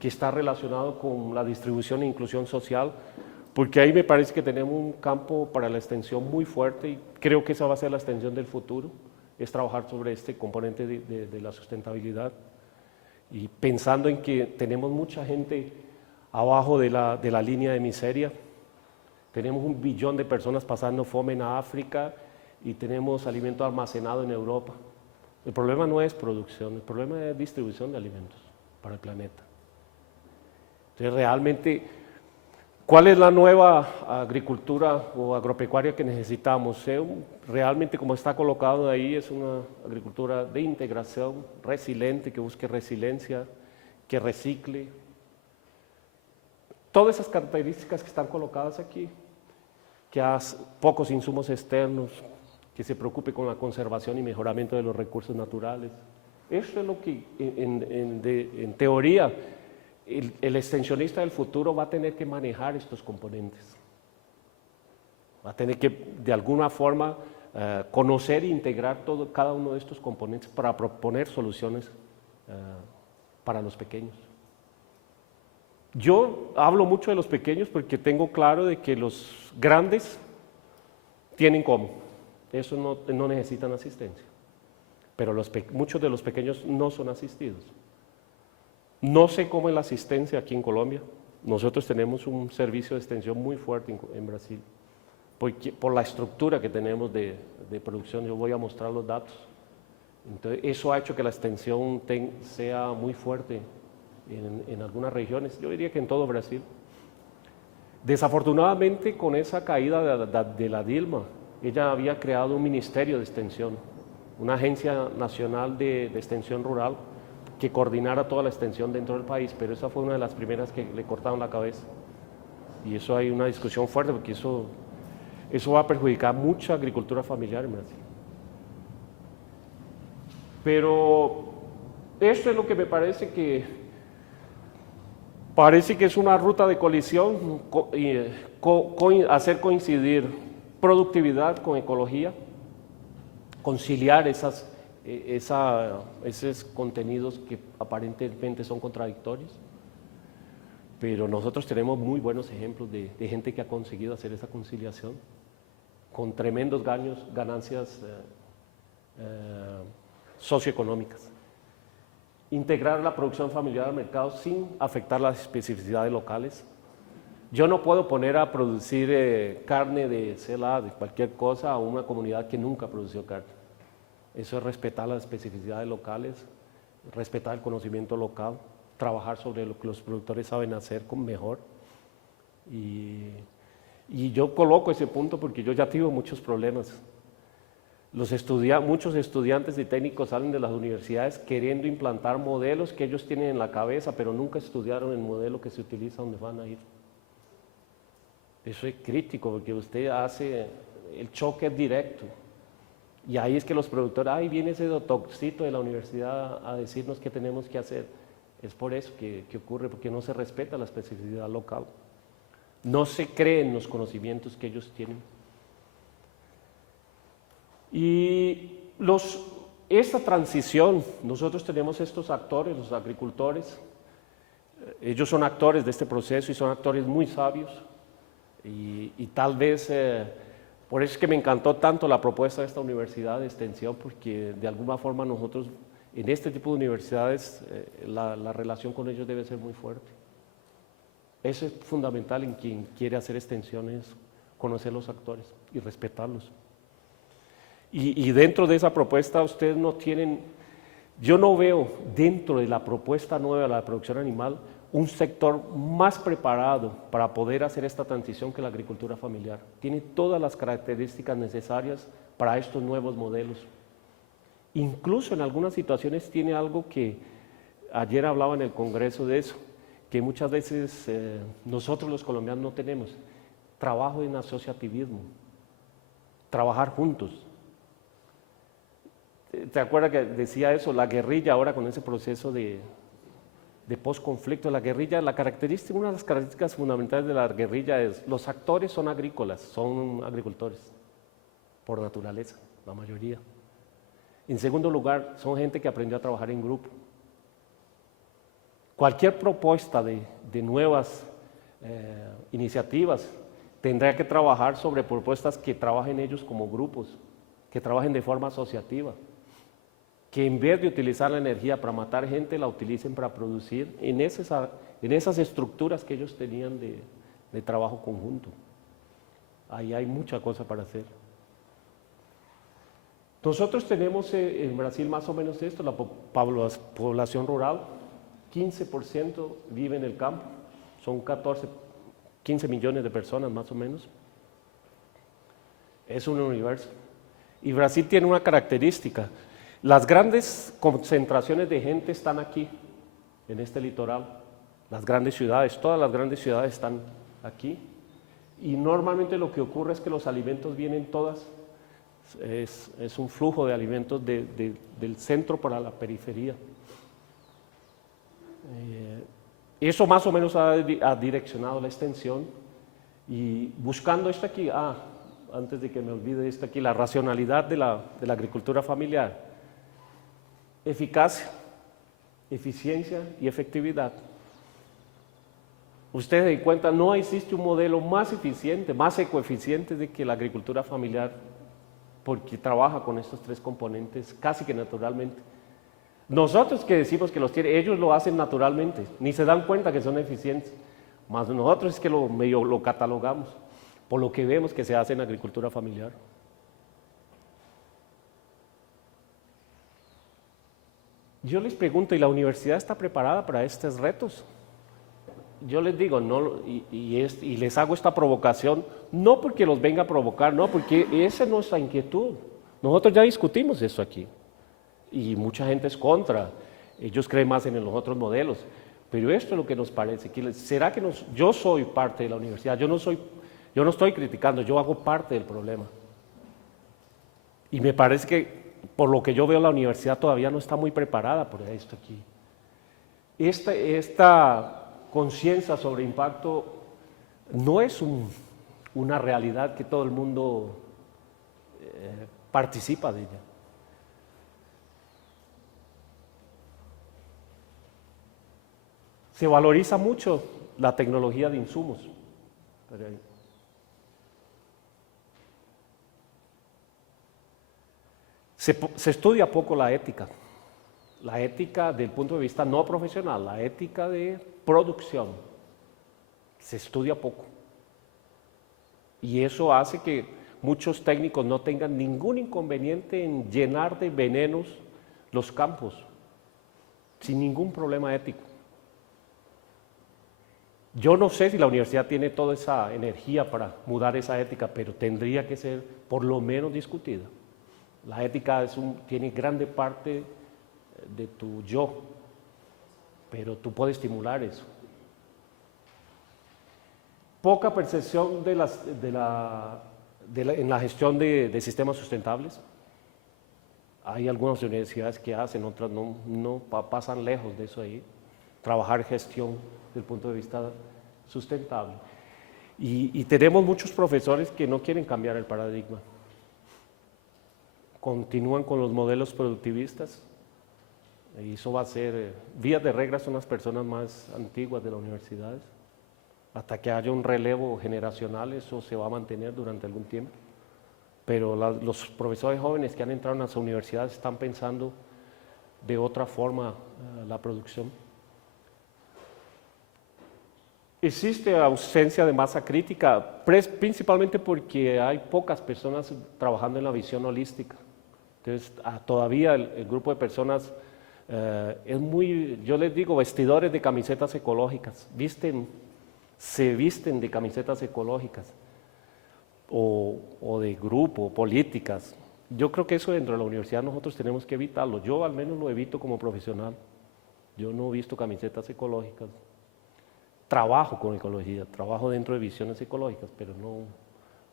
que está relacionado con la distribución e inclusión social, porque ahí me parece que tenemos un campo para la extensión muy fuerte y creo que esa va a ser la extensión del futuro, es trabajar sobre este componente de la sustentabilidad. Y pensando en que tenemos mucha gente abajo de la línea de miseria, tenemos 1 billón de personas pasando fome en África y tenemos alimento almacenado en Europa. El problema no es producción, el problema es distribución de alimentos para el planeta. Entonces, realmente, ¿cuál es la nueva agricultura o agropecuaria que necesitamos? Realmente, como está colocado ahí, es una agricultura de integración, resiliente, que busque resiliencia, que recicle. Todas esas características que están colocadas aquí, que hace pocos insumos externos, que se preocupe con la conservación y mejoramiento de los recursos naturales. Eso es lo que, en teoría, el extensionista del futuro va a tener que manejar estos componentes. Va a tener que, de alguna forma, conocer e integrar cada uno de estos componentes para proponer soluciones para los pequeños. Yo hablo mucho de los pequeños porque tengo claro de que los grandes tienen cómo. Eso no necesitan asistencia. Pero muchos de los pequeños no son asistidos. No sé cómo es la asistencia aquí en Colombia. Nosotros tenemos un servicio de extensión muy fuerte en Brasil. Por la estructura que tenemos de producción, yo voy a mostrar los datos. Entonces, eso ha hecho que la extensión sea muy fuerte en algunas regiones, yo diría que en todo Brasil. Desafortunadamente, con esa caída de la Dilma, ella había creado un ministerio de extensión, una agencia nacional de extensión rural que coordinara toda la extensión dentro del país, pero esa fue una de las primeras que le cortaron la cabeza. Y eso hay una discusión fuerte porque eso va a perjudicar mucha agricultura familiar en Brasil. Pero esto es lo que me parece que es una ruta de colisión, hacer coincidir productividad con ecología, conciliar esos contenidos que aparentemente son contradictorios. Pero nosotros tenemos muy buenos ejemplos de gente que ha conseguido hacer esa conciliación con tremendos ganancias socioeconómicas. Integrar la producción familiar al mercado sin afectar las especificidades locales. Yo no puedo poner a producir carne de cualquier cosa a una comunidad que nunca produció carne. Eso es respetar las especificidades locales, respetar el conocimiento local, trabajar sobre lo que los productores saben hacer mejor. Y yo coloco ese punto porque yo ya tuve muchos problemas. Muchos estudiantes y técnicos salen de las universidades queriendo implantar modelos que ellos tienen en la cabeza, pero nunca estudiaron el modelo que se utiliza donde van a ir. Eso es crítico porque usted hace el choque directo. Y ahí es que los productores, ahí viene ese doctorcito de la universidad a decirnos qué tenemos que hacer. Es por eso que ocurre, porque no se respeta la especificidad local. No se creen los conocimientos que ellos tienen. Y esta transición, nosotros tenemos estos actores, los agricultores, ellos son actores de este proceso y son actores muy sabios y tal vez por eso es que me encantó tanto la propuesta de esta universidad de extensión, porque de alguna forma nosotros en este tipo de universidades la relación con ellos debe ser muy fuerte. Eso es fundamental en quien quiere hacer extensiones, conocer los actores y respetarlos. Y dentro de esa propuesta ustedes no tienen, yo no veo dentro de la propuesta nueva de la producción animal un sector más preparado para poder hacer esta transición que la agricultura familiar. Tiene todas las características necesarias para estos nuevos modelos. Incluso en algunas situaciones tiene algo que ayer hablaba en el Congreso de eso, que muchas veces nosotros los colombianos no tenemos, trabajo en asociativismo, trabajar juntos. ¿Te acuerdas que decía eso? La guerrilla ahora con ese proceso de post-conflicto, la guerrilla, una de las características fundamentales de la guerrilla es los actores son agrícolas, son agricultores, por naturaleza, la mayoría. En segundo lugar, son gente que aprendió a trabajar en grupo. Cualquier propuesta de nuevas iniciativas tendrá que trabajar sobre propuestas que trabajen ellos como grupos, que trabajen de forma asociativa, que en vez de utilizar la energía para matar gente, la utilicen para producir en esas estructuras que ellos tenían de trabajo conjunto. Ahí hay mucha cosa para hacer. Nosotros tenemos en Brasil más o menos esto, la población rural, 15% vive en el campo, son 15 millones de personas más o menos. Es un universo. Y Brasil tiene una característica, las grandes concentraciones de gente están aquí, en este litoral, las grandes ciudades, todas las grandes ciudades están aquí, y normalmente lo que ocurre es que los alimentos vienen todas, es un flujo de alimentos del centro para la periferia. Eso más o menos ha direccionado la extensión, y buscando esto aquí, antes de que me olvide esto aquí, la racionalidad de la agricultura familiar, eficacia, eficiencia y efectividad. Ustedes se den cuenta, no existe un modelo más eficiente, más ecoeficiente de que la agricultura familiar, porque trabaja con estos tres componentes casi que naturalmente. Nosotros que decimos que los tienen, ellos lo hacen naturalmente, ni se dan cuenta que son eficientes, más nosotros es que medio lo catalogamos, por lo que vemos que se hace en agricultura familiar. Yo les pregunto, ¿y la universidad está preparada para estos retos? Yo les digo, no, y les hago esta provocación, no porque los venga a provocar, no, porque esa es nuestra inquietud. Nosotros ya discutimos eso aquí, y mucha gente es contra, ellos creen más en los otros modelos, pero esto es lo que nos parece. ¿Será que yo soy parte de la universidad? Yo no estoy criticando, yo hago parte del problema. Y me parece que, por lo que yo veo, la universidad todavía no está muy preparada por esto aquí. Esta conciencia sobre impacto no es una realidad que todo el mundo participa de ella. Se valoriza mucho la tecnología de insumos. Se estudia poco la ética del punto de vista no profesional, la ética de producción, se estudia poco. Y eso hace que muchos técnicos no tengan ningún inconveniente en llenar de venenos los campos, sin ningún problema ético. Yo no sé si la universidad tiene toda esa energía para mudar esa ética, pero tendría que ser por lo menos discutida. La ética tiene grande parte de tu yo, pero tú puedes estimular eso. Poca percepción en la gestión de sistemas sustentables. Hay algunas universidades que hacen, otras no pasan lejos de eso ahí. Trabajar gestión desde el punto de vista sustentable. Y tenemos muchos profesores que no quieren cambiar el paradigma. continúan con los modelos productivistas. Y eso va a ser, vías de regla son las personas más antiguas de las universidades. Hasta que haya un relevo generacional, eso se va a mantener durante algún tiempo. Pero los profesores jóvenes que han entrado en las universidades están pensando de otra forma la producción. Existe ausencia de masa crítica, principalmente porque hay pocas personas trabajando en la visión holística. Entonces, todavía el grupo de personas es muy, yo les digo, vestidores de camisetas ecológicas, se visten de camisetas ecológicas o de grupo, políticas. Yo creo que eso dentro de la universidad nosotros tenemos que evitarlo. Yo al menos lo evito como profesional. Yo no he visto camisetas ecológicas. Trabajo con ecología, trabajo dentro de visiones ecológicas, pero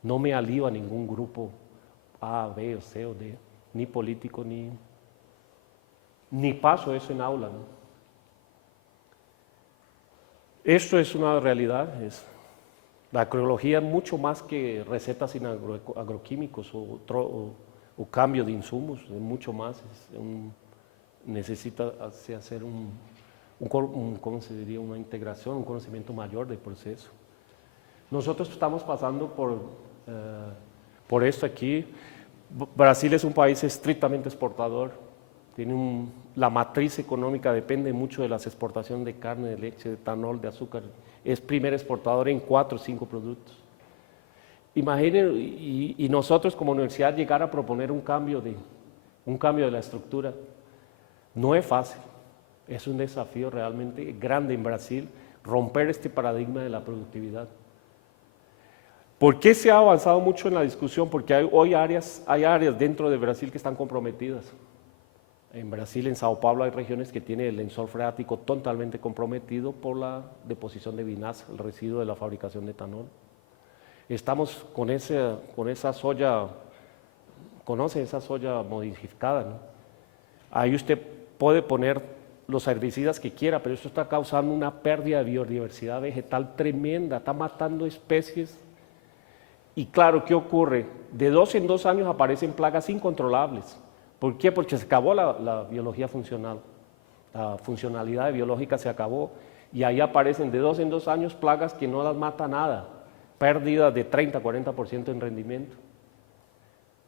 no me alío a ningún grupo A, B o C o D, ni político, ni paso eso en aula, ¿no? Esto es una realidad. La agroecología es mucho más que recetas sin agroquímicos o cambio de insumos, es mucho más. Necesita hacer ¿cómo se diría? Una integración, un conocimiento mayor del proceso. Nosotros estamos pasando por esto aquí. Brasil es un país estrictamente exportador. La matriz económica depende mucho de las exportaciones de carne, de leche, de etanol, de azúcar. Es primer exportador en 4 o 5 productos. Imaginen, y nosotros como universidad llegar a proponer un cambio de la estructura. No es fácil. Es un desafío realmente grande en Brasil romper este paradigma de la productividad. ¿Por qué se ha avanzado mucho en la discusión? Porque hay áreas dentro de Brasil que están comprometidas. En Brasil, en Sao Paulo, hay regiones que tienen el lençol freático totalmente comprometido por la deposición de vinaza, el residuo de la fabricación de etanol. Estamos con esa soya, ¿conoce esa soya modificada, no? Ahí usted puede poner los herbicidas que quiera, pero esto está causando una pérdida de biodiversidad vegetal tremenda, está matando especies. Y claro, ¿qué ocurre? De 2 en 2 años aparecen plagas incontrolables. ¿Por qué? Porque se acabó la biología funcional, la funcionalidad biológica se acabó y ahí aparecen de 2 en 2 años plagas que no las mata nada, pérdidas de 30-40% en rendimiento.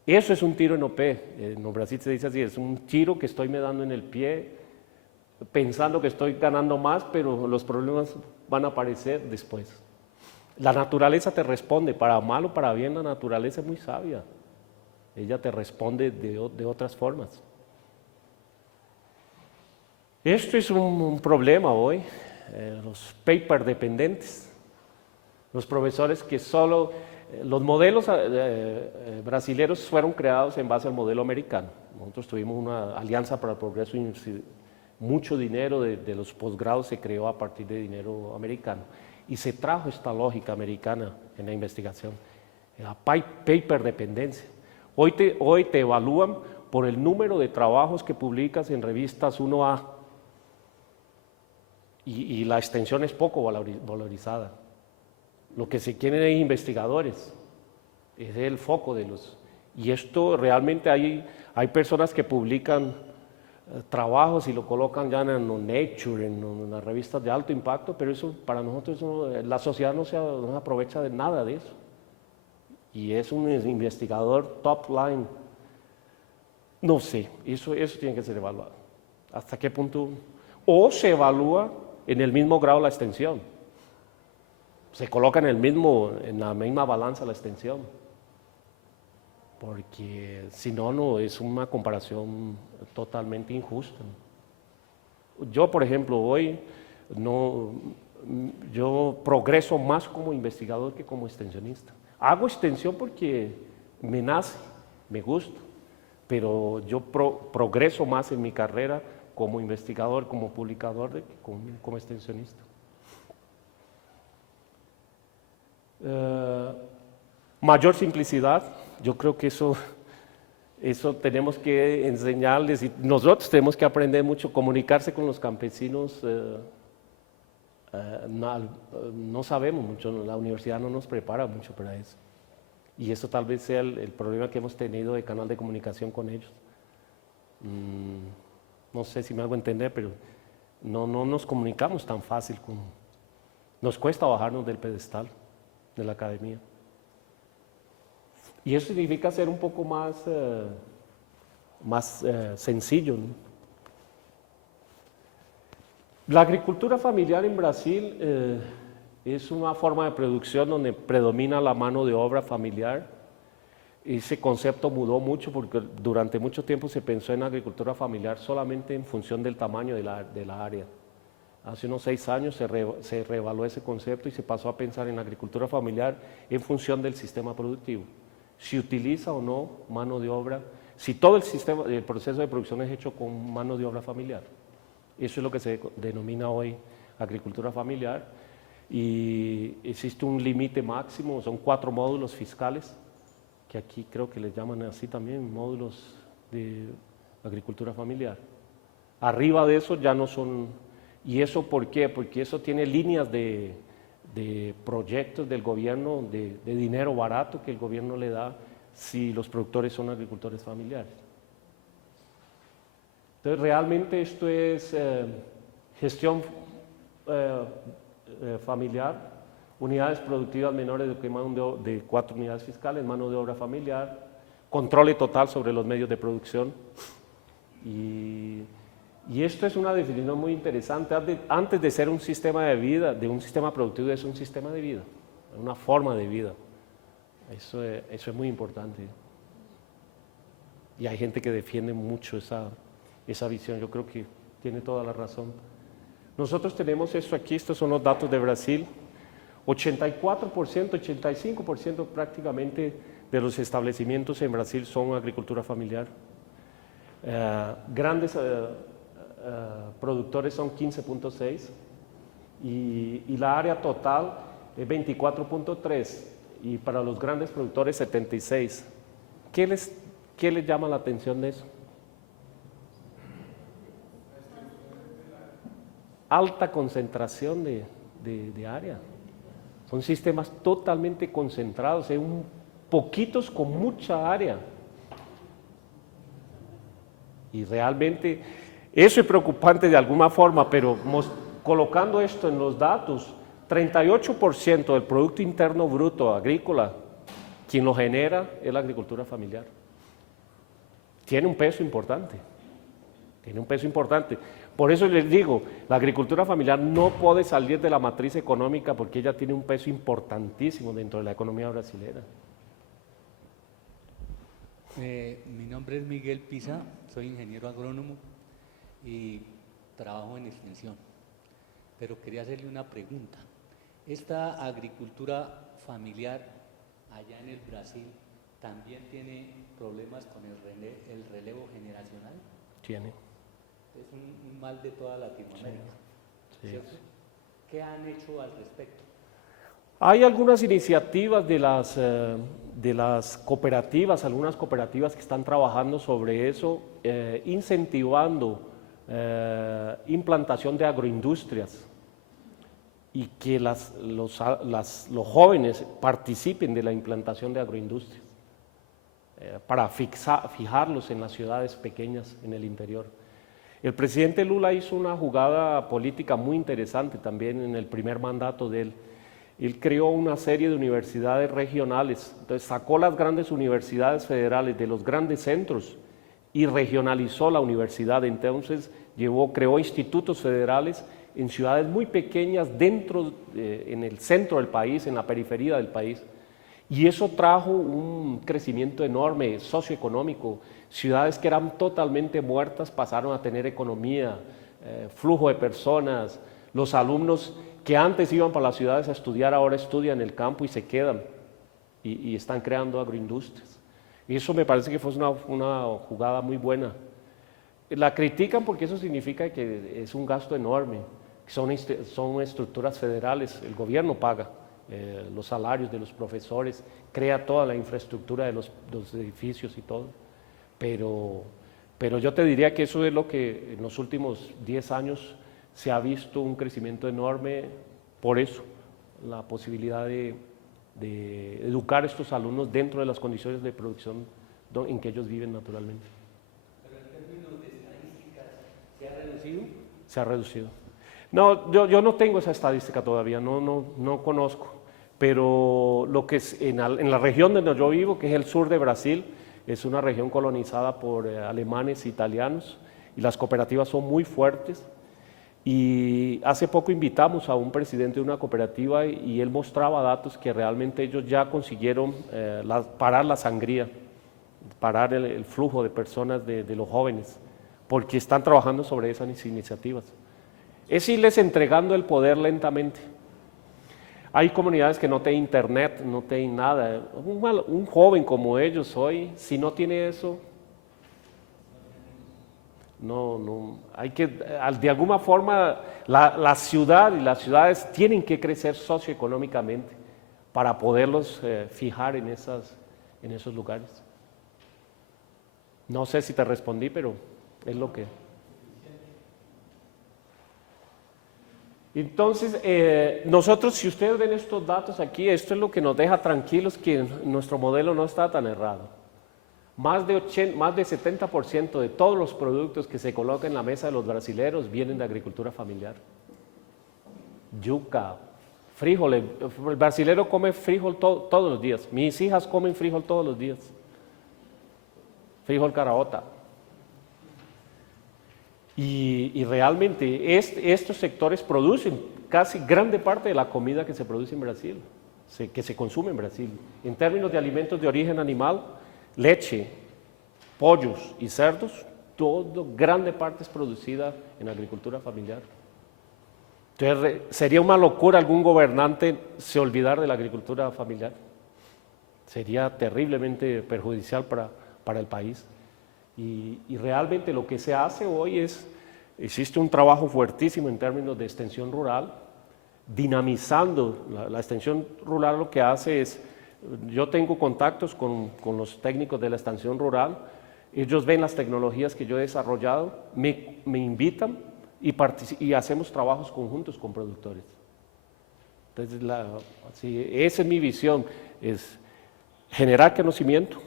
Eso es un tiro en OP, en Brasil se dice así, es un tiro que estoy me dando en el pie, pensando que estoy ganando más, pero los problemas van a aparecer después. La naturaleza te responde, para mal o para bien, la naturaleza es muy sabia. Ella te responde de otras formas. Esto es un problema hoy, los paper dependentes, los profesores que solo, los modelos brasileños fueron creados en base al modelo americano. Nosotros tuvimos una alianza para el progreso, mucho dinero de los posgrados se creó a partir de dinero americano y se trajo esta lógica americana en la investigación, la paper dependencia. Hoy te evalúan por el número de trabajos que publicas en revistas 1A y la extensión es poco valorizada. Lo que se quieren es investigadores, es el foco de los... Y esto realmente hay personas que publican trabajos y lo colocan ya en Nature, en las revistas de alto impacto, pero eso para nosotros, la sociedad no se aprovecha de nada de eso. Y es un investigador top line. No sé, eso tiene que ser evaluado. ¿Hasta qué punto? O se evalúa en el mismo grado la extensión. Se coloca en la misma balanza la extensión. Porque si no es una comparación totalmente injusta. Yo, por ejemplo, hoy yo progreso más como investigador que como extensionista. Hago extensión porque me nace, me gusta, pero yo progreso más en mi carrera como investigador, como publicador, que como extensionista. Mayor simplicidad, yo creo que eso tenemos que enseñarles y nosotros tenemos que aprender mucho, comunicarse con los campesinos. No sabemos mucho, la universidad no nos prepara mucho para eso. Y eso tal vez sea el problema que hemos tenido de canal de comunicación con ellos. No sé si me hago entender, pero no nos comunicamos tan fácil como... Nos cuesta bajarnos del pedestal de la academia. Y eso significa ser un poco más sencillo, ¿no? La agricultura familiar en Brasil es una forma de producción donde predomina la mano de obra familiar. Ese concepto mudó mucho porque durante mucho tiempo se pensó en agricultura familiar solamente en función del tamaño de la área. Hace unos 6 años se reevaluó ese concepto y se pasó a pensar en agricultura familiar en función del sistema productivo. Si utiliza o no mano de obra, si todo el proceso de producción es hecho con mano de obra familiar. Eso es lo que se denomina hoy agricultura familiar. Y existe un límite máximo, son 4 módulos fiscales, que aquí creo que les llaman así también, módulos de agricultura familiar. Arriba de eso ya no son... ¿Y eso por qué? Porque eso tiene líneas de proyectos del gobierno, de dinero barato que el gobierno le da si los productores son agricultores familiares. Entonces, realmente esto es gestión familiar, unidades productivas menores de 4 unidades fiscales, mano de obra familiar, control total sobre los medios de producción. Y esto es una definición muy interesante. Antes de ser un sistema de vida, de un sistema productivo, es un sistema de vida, una forma de vida. Eso es muy importante. Y hay gente que defiende mucho esa visión. Yo creo que tiene toda la razón. Nosotros tenemos esto aquí, estos son los datos de Brasil. 84%, 85% prácticamente de los establecimientos en Brasil son agricultura familiar. Grandes productores son 15.6 y la área total es 24.3 y para los grandes productores 76. ¿Qué les llama la atención de eso? Alta concentración de área. Son sistemas totalmente concentrados, hay poquitos con mucha área. Y realmente eso es preocupante de alguna forma, pero colocando esto en los datos, 38% del Producto Interno Bruto agrícola, quien lo genera es la agricultura familiar. Tiene un peso importante, Por eso les digo, la agricultura familiar no puede salir de la matriz económica porque ella tiene un peso importantísimo dentro de la economía brasileña. Mi nombre es Miguel Pisa, soy ingeniero agrónomo y trabajo en extensión, pero quería hacerle una pregunta. ¿Esta agricultura familiar allá en el Brasil también tiene problemas con el relevo generacional? Tiene. Es un mal de toda Latinoamérica, Sí. ¿cierto? ¿Qué han hecho al respecto? Hay algunas iniciativas de las cooperativas, algunas cooperativas que están trabajando sobre eso, incentivando implantación de agroindustrias y que los jóvenes participen de la implantación de agroindustrias para fijarlos en las ciudades pequeñas en el interior. El presidente Lula hizo una jugada política muy interesante también en el primer mandato de él. Él creó una serie de universidades regionales, entonces sacó las grandes universidades federales de los grandes centros y regionalizó la universidad, entonces creó institutos federales en ciudades muy pequeñas en el centro del país, en la periferia del país, y eso trajo un crecimiento enorme socioeconómico. Ciudades que eran totalmente muertas pasaron a tener economía, flujo de personas, los alumnos que antes iban para las ciudades a estudiar, ahora estudian en el campo y se quedan y están creando agroindustrias. Y eso me parece que fue una jugada muy buena. La critican porque eso significa que es un gasto enorme, son estructuras federales, el gobierno paga los salarios de los profesores, crea toda la infraestructura de los edificios y todo, pero yo te diría que eso es lo que en los últimos 10 años se ha visto un crecimiento enorme por eso, la posibilidad de de educar a estos alumnos dentro de las condiciones de producción en que ellos viven naturalmente. Pero en términos de estadísticas, ¿se ha reducido? Se ha reducido. No, yo no tengo esa estadística todavía, no conozco, pero lo que es en la región donde yo vivo, que es el sur de Brasil, es una región colonizada por alemanes e italianos, y las cooperativas son muy fuertes. Y hace poco invitamos a un presidente de una cooperativa y él mostraba datos que realmente ellos ya consiguieron parar la sangría, parar el flujo de personas, de los jóvenes, porque están trabajando sobre esas iniciativas. Es irles entregando el poder lentamente. Hay comunidades que no tienen internet, no tienen nada. Un joven como ellos hoy, si no tiene eso, hay que, de alguna forma, la ciudad y las ciudades tienen que crecer socioeconómicamente para poderlos fijar en esos lugares. No sé si te respondí, pero es lo que... Entonces, nosotros, si ustedes ven estos datos aquí, esto es lo que nos deja tranquilos que nuestro modelo no está tan errado. Más de 70% de todos los productos que se colocan en la mesa de los brasileros vienen de agricultura familiar. Yuca, frijoles, el brasilero come frijol todos los días. Mis hijas comen frijol todos los días. Frijol caraota. Y realmente estos sectores producen casi grande parte de la comida que se produce en Brasil, que se consume en Brasil. En términos de alimentos de origen animal, leche, pollos y cerdos, grande parte es producida en agricultura familiar. Entonces, sería una locura algún gobernante se olvidar de la agricultura familiar. Sería terriblemente perjudicial para el país. Y realmente lo que se hace hoy existe un trabajo fuertísimo en términos de extensión rural, dinamizando la extensión rural. Lo que hace es, yo tengo contactos con los técnicos de la extensión rural, ellos ven las tecnologías que yo he desarrollado, me invitan y hacemos trabajos conjuntos con productores. Entonces, esa es mi visión, es generar conocimiento,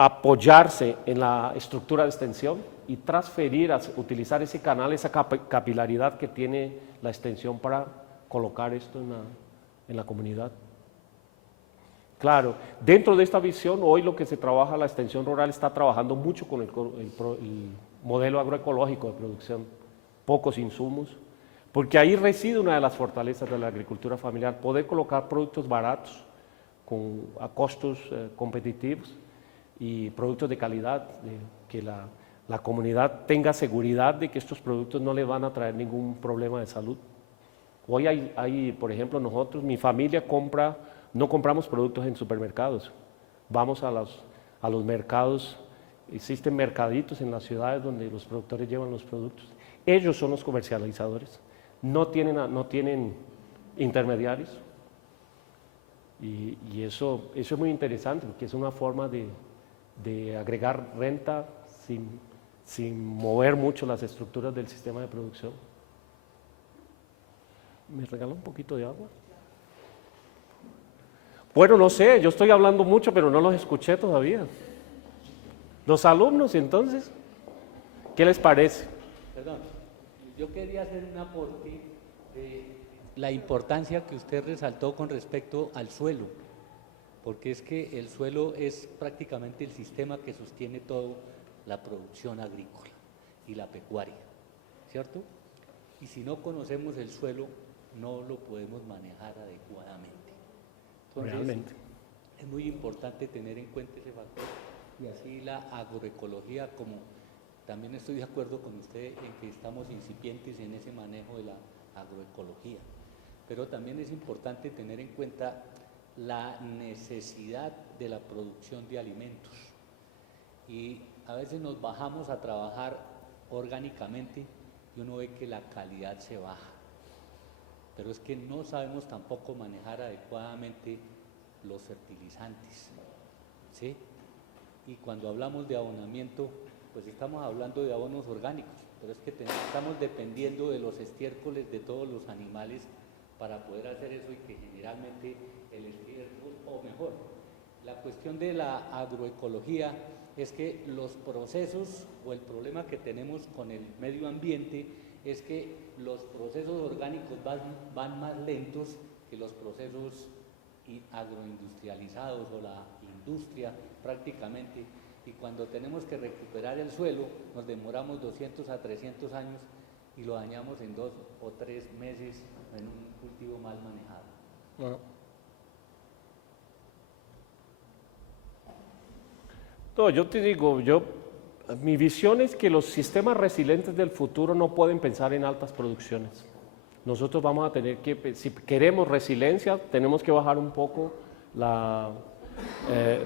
apoyarse en la estructura de extensión y transferir, utilizar ese canal, esa capilaridad que tiene la extensión para colocar esto en la comunidad. Claro, dentro de esta visión, hoy lo que se trabaja, la extensión rural está trabajando mucho con el modelo agroecológico de producción, pocos insumos, porque ahí reside una de las fortalezas de la agricultura familiar, poder colocar productos baratos a costos competitivos y productos de calidad, que la comunidad tenga seguridad de que estos productos no le van a traer ningún problema de salud. Hoy hay, por ejemplo, mi familia no compramos productos en supermercados, vamos a los mercados, existen mercaditos en las ciudades donde los productores llevan los productos, ellos son los comercializadores, no tienen intermediarios, y eso es muy interesante porque es una forma de agregar renta sin mover mucho las estructuras del sistema de producción. ¿Me regala un poquito de agua? Bueno, no sé, yo estoy hablando mucho, pero no los escuché todavía. Los alumnos, entonces, ¿qué les parece? Perdón, yo quería hacer un aporte de la importancia que usted resaltó con respecto al suelo, porque es que el suelo es prácticamente el sistema que sostiene toda la producción agrícola y la pecuaria, ¿cierto? Y si no conocemos el suelo, no lo podemos manejar adecuadamente. Entonces, realmente es muy importante tener en cuenta ese factor, y así la agroecología, como también estoy de acuerdo con usted en que estamos incipientes en ese manejo de la agroecología, pero también es importante tener en cuenta la necesidad de la producción de alimentos, y a veces nos bajamos a trabajar orgánicamente y uno ve que la calidad se baja, pero es que no sabemos tampoco manejar adecuadamente los fertilizantes, ¿sí? Y cuando hablamos de abonamiento, pues estamos hablando de abonos orgánicos, pero es que estamos dependiendo de los estiércoles de todos los animales para poder hacer eso y que generalmente el estiércol, o mejor, la cuestión de la agroecología es que los procesos o el problema que tenemos con el medio ambiente es que los procesos orgánicos van más lentos que los procesos agroindustrializados o la industria prácticamente, y cuando tenemos que recuperar el suelo nos demoramos 200 a 300 años y lo dañamos en 2 o 3 meses en un cultivo mal manejado. Bueno. No, yo te digo, mi visión es que los sistemas resilientes del futuro no pueden pensar en altas producciones. Nosotros vamos a tener que, si queremos resiliencia, tenemos que bajar un poco,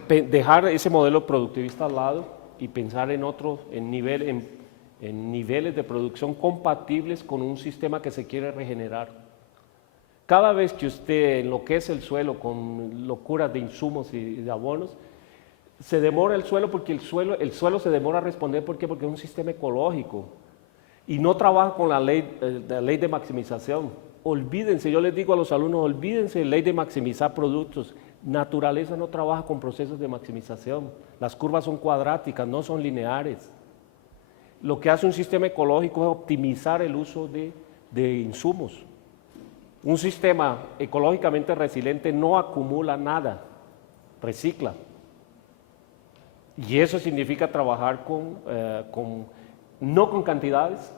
dejar ese modelo productivista al lado y pensar en otro, en niveles de producción compatibles con un sistema que se quiere regenerar. Cada vez que usted enloquece el suelo con locuras de insumos y de abonos, se demora el suelo porque el suelo se demora a responder. ¿Por qué? Porque es un sistema ecológico y no trabaja con la ley de maximización. Olvídense, yo les digo a los alumnos, olvídense de ley de maximizar productos. Naturaleza no trabaja con procesos de maximización. Las curvas son cuadráticas, no son lineares. Lo que hace un sistema ecológico es optimizar el uso de insumos. Un sistema ecológicamente resiliente no acumula nada, recicla. Y eso significa trabajar no con cantidades,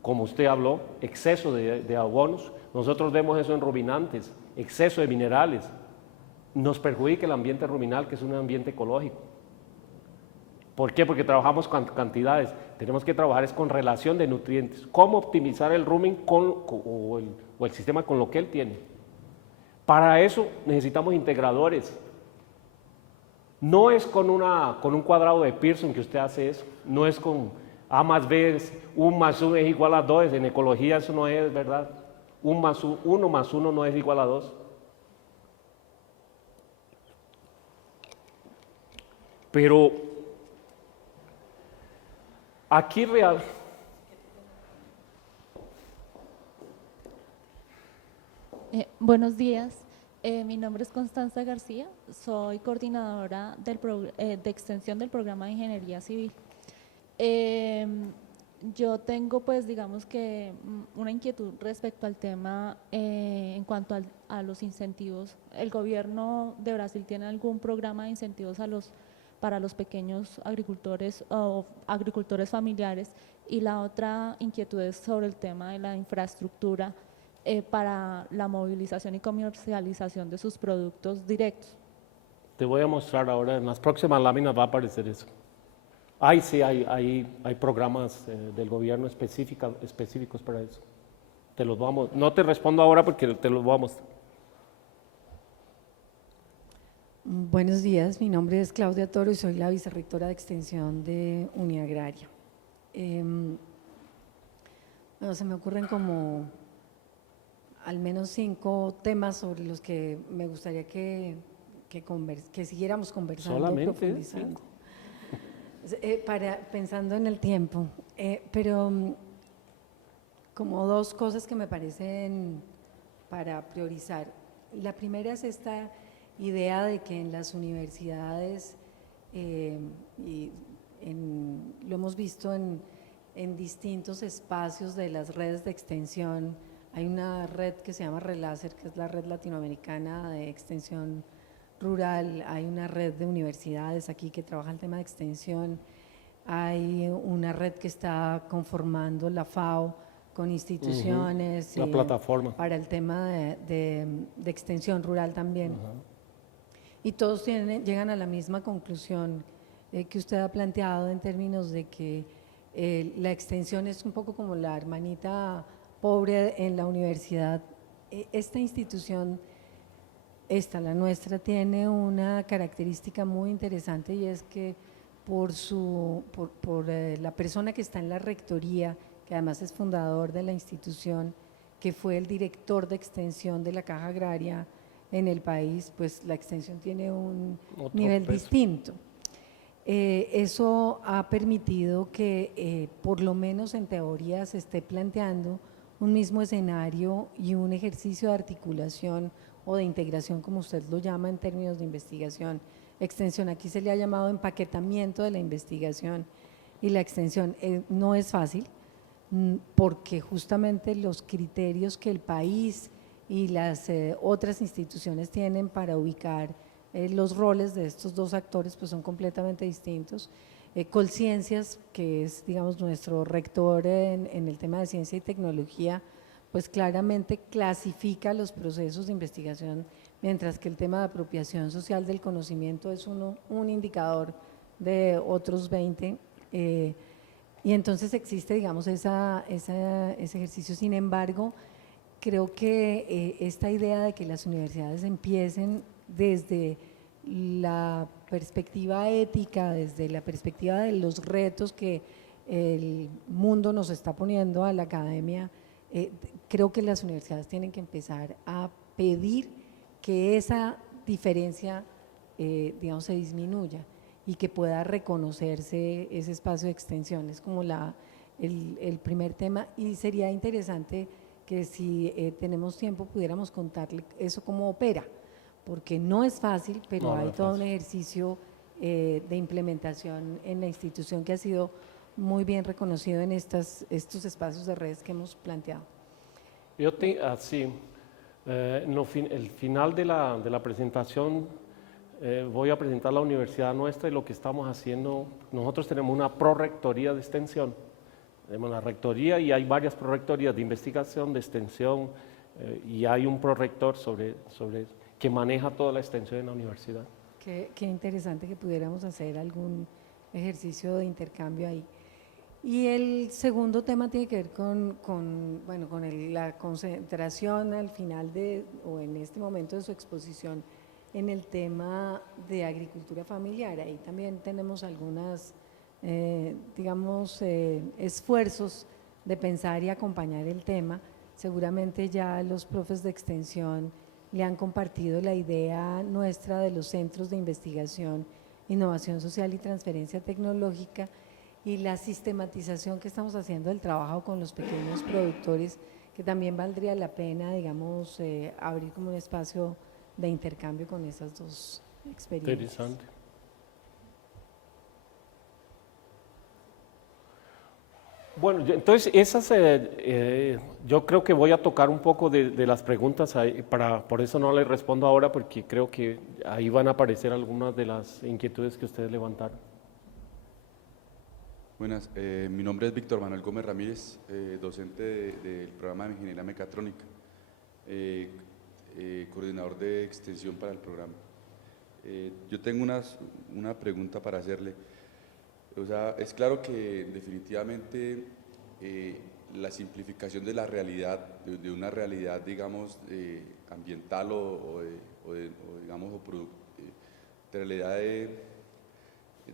como usted habló, exceso de abonos. Nosotros vemos eso en ruminantes, exceso de minerales. Nos perjudica el ambiente ruminal, que es un ambiente ecológico. ¿Por qué? Porque trabajamos con cantidades. Tenemos que trabajar es con relación de nutrientes. ¿Cómo optimizar el rumen o el sistema con lo que él tiene? Para eso necesitamos integradores. No es con un cuadrado de Pearson que usted hace eso. No es con A más B, 1 más 1 es igual a 2. En ecología eso no es verdad. 1 más 1 no es igual a 2. Pero aquí real. Buenos días, mi nombre es Constanza García, soy coordinadora de extensión del programa de Ingeniería Civil. Yo tengo pues digamos que una inquietud respecto al tema en cuanto a los incentivos. ¿El gobierno de Brasil tiene algún programa de incentivos para los pequeños agricultores o agricultores familiares? Y la otra inquietud es sobre el tema de la infraestructura para la movilización y comercialización de sus productos directos. Te voy a mostrar ahora, en las próximas láminas va a aparecer eso. Sí, hay programas del gobierno específicos para eso. No te respondo ahora porque te los voy a mostrar. Buenos días, mi nombre es Claudia Toro y soy la vicerrectora de extensión de Uniagraria. Bueno, se me ocurren como al menos 5 temas sobre los que me gustaría que siguiéramos conversando, solamente profundizando. Pensando en el tiempo, pero como 2 cosas que me parecen para priorizar. La primera es esta idea de que en las universidades, lo hemos visto en distintos espacios de las redes de extensión. Hay una red que se llama RELACER, que es la red latinoamericana de extensión rural. Hay una red de universidades aquí que trabaja el tema de extensión. Hay una red que está conformando la FAO con instituciones. La plataforma. Para el tema de extensión rural también. Y todos llegan a la misma conclusión que usted ha planteado en términos de que la extensión es un poco como la hermanita pobre en la universidad. Esta institución, la nuestra, tiene una característica muy interesante y es que por la persona que está en la rectoría, que además es fundador de la institución, que fue el director de extensión de la Caja Agraria en el país, pues la extensión tiene un nivel distinto. Eso ha permitido que por lo menos en teoría se esté planteando un mismo escenario y un ejercicio de articulación o de integración, como usted lo llama en términos de investigación, extensión. Aquí se le ha llamado empaquetamiento de la investigación y la extensión. No es fácil, porque justamente los criterios que el país y las otras instituciones tienen para ubicar los roles de estos dos actores pues son completamente distintos. Colciencias, que es digamos nuestro rector en el tema de ciencia y tecnología, pues claramente clasifica los procesos de investigación, mientras que el tema de apropiación social del conocimiento es un indicador de otros 20. Y entonces existe, digamos, ese ejercicio. Sin embargo, creo que esta idea de que las universidades empiecen desde la perspectiva ética, desde la perspectiva de los retos que el mundo nos está poniendo a la academia, creo que las universidades tienen que empezar a pedir que esa diferencia, digamos, se disminuya y que pueda reconocerse ese espacio de extensión. Es como el primer tema, y sería interesante que si tenemos tiempo pudiéramos contarle eso cómo opera, porque no es fácil, pero No, no hay es todo un fácil. ejercicio de implementación en la institución que ha sido muy bien reconocido en estos espacios de redes que hemos planteado. Yo así, el final de la presentación voy a presentar la universidad nuestra y lo que estamos haciendo. Nosotros tenemos una prorrectoría de extensión, tenemos la rectoría y hay varias prorrectorías de investigación, de extensión, y hay un prorrector que maneja toda la extensión en la universidad. Qué interesante que pudiéramos hacer algún ejercicio de intercambio ahí. Y el segundo tema tiene que ver con la concentración al final o en este momento de su exposición en el tema de agricultura familiar. Ahí también tenemos algunas, esfuerzos de pensar y acompañar el tema. Seguramente ya los profes de extensión le han compartido la idea nuestra de los centros de investigación, innovación social y transferencia tecnológica, y la sistematización que estamos haciendo del trabajo con los pequeños productores, que también valdría la pena, digamos, abrir como un espacio de intercambio con esas dos experiencias. Interesante. Bueno, entonces yo creo que voy a tocar un poco de las preguntas, por eso no les respondo ahora, porque creo que ahí van a aparecer algunas de las inquietudes que ustedes levantaron. Buenas, mi nombre es Víctor Manuel Gómez Ramírez, docente del programa de Ingeniería Mecatrónica, coordinador de extensión para el programa. Yo tengo una pregunta para hacerle. O sea, es claro que definitivamente la simplificación de la realidad, de una realidad, digamos, ambiental de realidad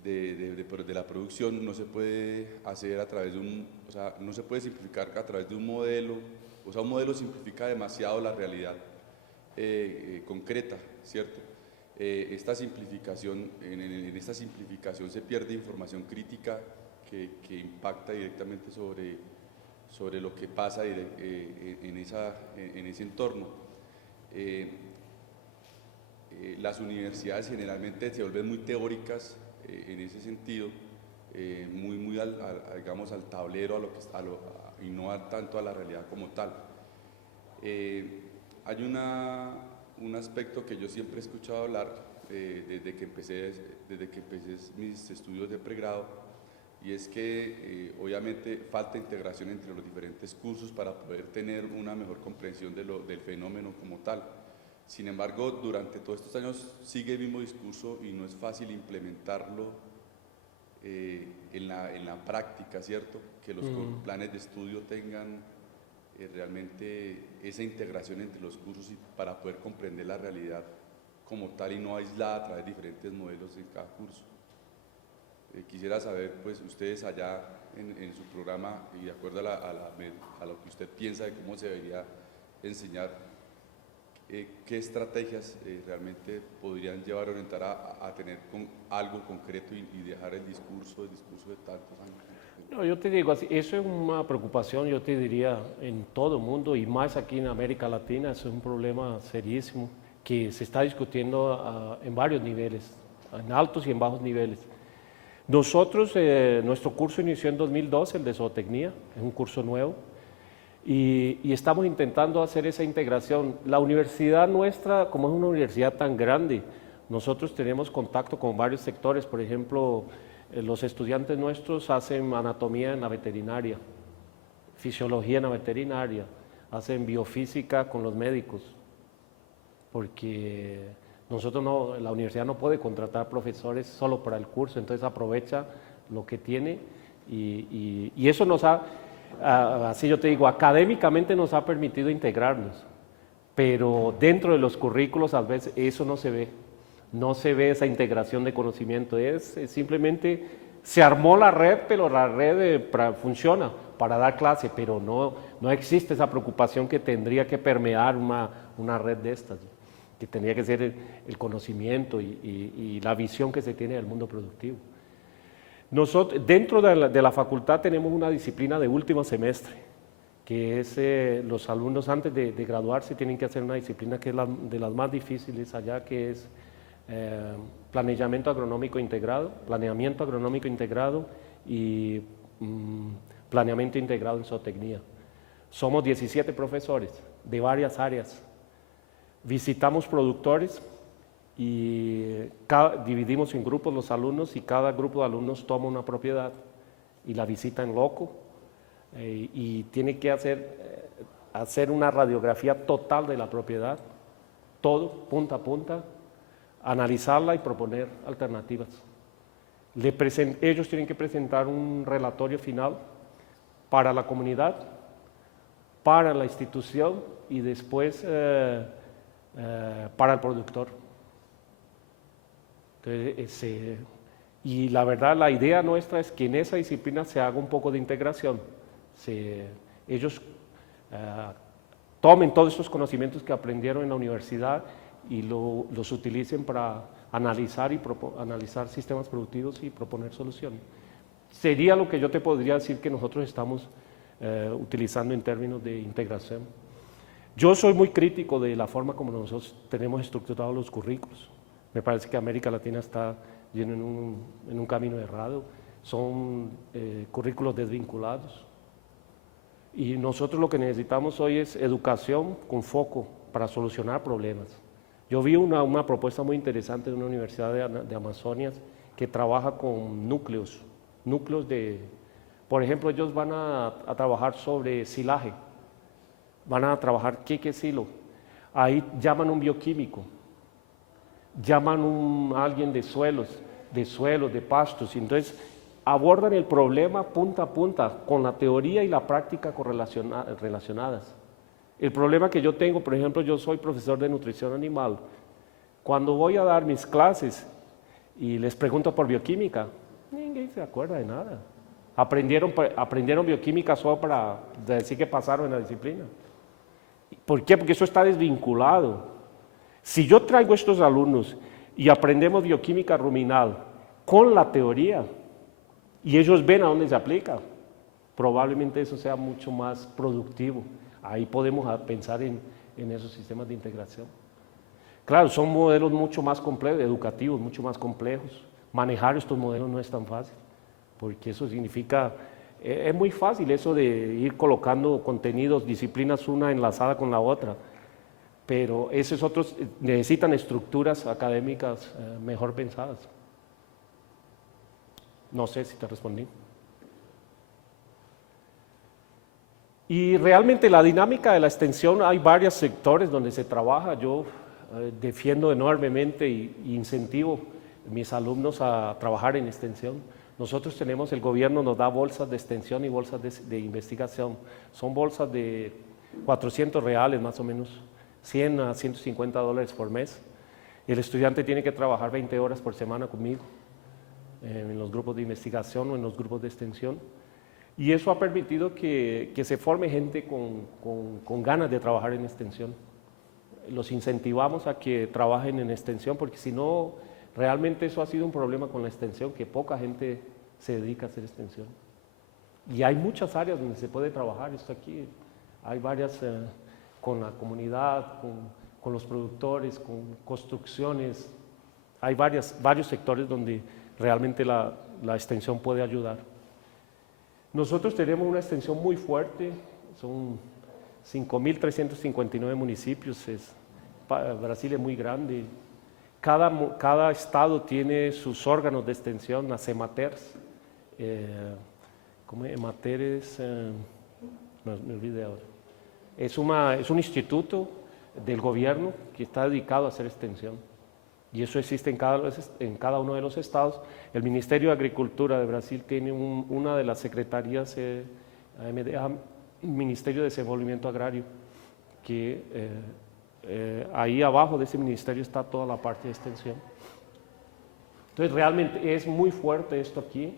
de la producción no se puede hacer a través de no se puede simplificar a través de un modelo. O sea, un modelo simplifica demasiado la realidad concreta, ¿cierto? En esta simplificación se pierde información crítica que impacta directamente sobre lo que pasa en ese entorno. Las universidades generalmente se vuelven muy teóricas en ese sentido, muy digamos, al tablero, y no tanto a la realidad como tal. Hay un aspecto que yo siempre he escuchado hablar desde que empecé mis estudios de pregrado, y es que obviamente falta integración entre los diferentes cursos para poder tener una mejor comprensión del fenómeno como tal. Sin embargo, durante todos estos años sigue el mismo discurso y no es fácil implementarlo en la práctica, ¿cierto? Que los planes de estudio tengan realmente esa integración entre los cursos para poder comprender la realidad como tal y no aislada a través de diferentes modelos en cada curso. Quisiera saber, pues, ustedes allá en su programa y de acuerdo a lo que usted piensa de cómo se debería enseñar, qué estrategias realmente podrían llevar a orientar a tener algo concreto y dejar el discurso de tantos años. No, yo te digo así, eso es una preocupación, yo te diría, en todo el mundo y más aquí en América Latina, eso es un problema serísimo que se está discutiendo en varios niveles, en altos y en bajos niveles. Nosotros, nuestro curso inició en 2012, el de zootecnia, es un curso nuevo, y estamos intentando hacer esa integración. La universidad nuestra, como es una universidad tan grande, nosotros tenemos contacto con varios sectores, por ejemplo, los estudiantes nuestros hacen anatomía en la veterinaria, fisiología en la veterinaria, hacen biofísica con los médicos, porque nosotros no, la universidad no puede contratar profesores solo para el curso, entonces aprovecha lo que tiene y eso nos ha, así yo te digo, académicamente nos ha permitido integrarnos, pero dentro de los currículos a veces eso no se ve. No se ve esa integración de conocimiento, es simplemente se armó la red, pero la red funciona para dar clase, pero no existe esa preocupación que tendría que permear una red de estas, que tendría que ser el conocimiento y la visión que se tiene del mundo productivo. Nosotros, dentro de la facultad tenemos una disciplina de último semestre, que es los alumnos antes de graduarse tienen que hacer una disciplina que es de las más difíciles allá, que es planeamiento agronómico integrado y planeamiento integrado en zootecnia. Somos 17 profesores de varias áreas. Visitamos productores y dividimos en grupos los alumnos y cada grupo de alumnos toma una propiedad y la visita en loco y tiene que hacer una radiografía total de la propiedad, todo, punta a punta, analizarla y proponer alternativas. Ellos tienen que presentar un relatorio final para la comunidad, para la institución y después para el productor. Entonces, y la verdad, la idea nuestra es que en esa disciplina se haga un poco de integración. Ellos tomen todos esos conocimientos que aprendieron en la universidad y los utilicen para analizar analizar sistemas productivos y proponer soluciones. Sería lo que yo te podría decir que nosotros estamos utilizando en términos de integración. Yo soy muy crítico de la forma como nosotros tenemos estructurados los currículos. Me parece que América Latina está yendo en un camino errado. Son currículos desvinculados. Y nosotros lo que necesitamos hoy es educación con foco para solucionar problemas. Yo vi una propuesta muy interesante de una universidad de Amazonas que trabaja con núcleos de, por ejemplo, ellos van a trabajar sobre silaje, van a trabajar qué silo. Ahí llaman un bioquímico, llaman a alguien de suelos, de pastos, y entonces abordan el problema punta a punta con la teoría y la práctica relacionadas. El problema que yo tengo, por ejemplo, yo soy profesor de nutrición animal. Cuando voy a dar mis clases y les pregunto por bioquímica, ninguém se acuerda de nada. Aprendieron bioquímica solo para decir que pasaron en la disciplina. ¿Por qué? Porque eso está desvinculado. Si yo traigo a estos alumnos y aprendemos bioquímica ruminal con la teoría y ellos ven a dónde se aplica, probablemente eso sea mucho más productivo. Ahí podemos pensar en esos sistemas de integración. Claro, son modelos mucho más complejos, educativos, mucho más complejos. Manejar estos modelos no es tan fácil, porque eso significa, es muy fácil eso de ir colocando contenidos, disciplinas una enlazada con la otra, pero esos otros necesitan estructuras académicas mejor pensadas. No sé si te respondí. Y realmente la dinámica de la extensión, hay varios sectores donde se trabaja. Yo defiendo enormemente e incentivo a mis alumnos a trabajar en extensión. Nosotros tenemos, el gobierno nos da bolsas de extensión y bolsas de investigación. Son bolsas de 400 reales más o menos, 100 a 150 dólares por mes. El estudiante tiene que trabajar 20 horas por semana conmigo en los grupos de investigación o en los grupos de extensión. Y eso ha permitido que se forme gente con ganas de trabajar en extensión. Los incentivamos a que trabajen en extensión, porque si no, realmente eso ha sido un problema con la extensión, que poca gente se dedica a hacer extensión. Y hay muchas áreas donde se puede trabajar esto aquí. Hay varias con la comunidad, con los productores, con construcciones. Hay varios sectores donde realmente la extensión puede ayudar. Nosotros tenemos una extensión muy fuerte, son 5.359 municipios, Brasil es muy grande. Cada estado tiene sus órganos de extensión, las EMATERs. ¿Cómo es? EMATER es? Me olvidé ahora. Es un instituto del gobierno que está dedicado a hacer extensión. Y eso existe en cada uno de los estados. El Ministerio de Agricultura de Brasil tiene una de las secretarías, Ministerio de Desenvolvimiento Agrario, que ahí abajo de ese ministerio está toda la parte de extensión. Entonces realmente es muy fuerte esto aquí.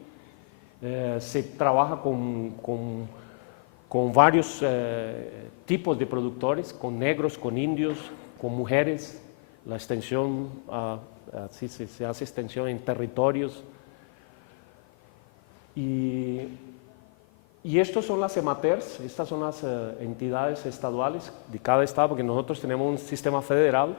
Se trabaja con varios tipos de productores, con negros, con indios, con mujeres. La extensión, así se hace extensión en territorios. Y estos son las EMATERs, estas son las entidades estaduales de cada estado, porque nosotros tenemos un sistema federal,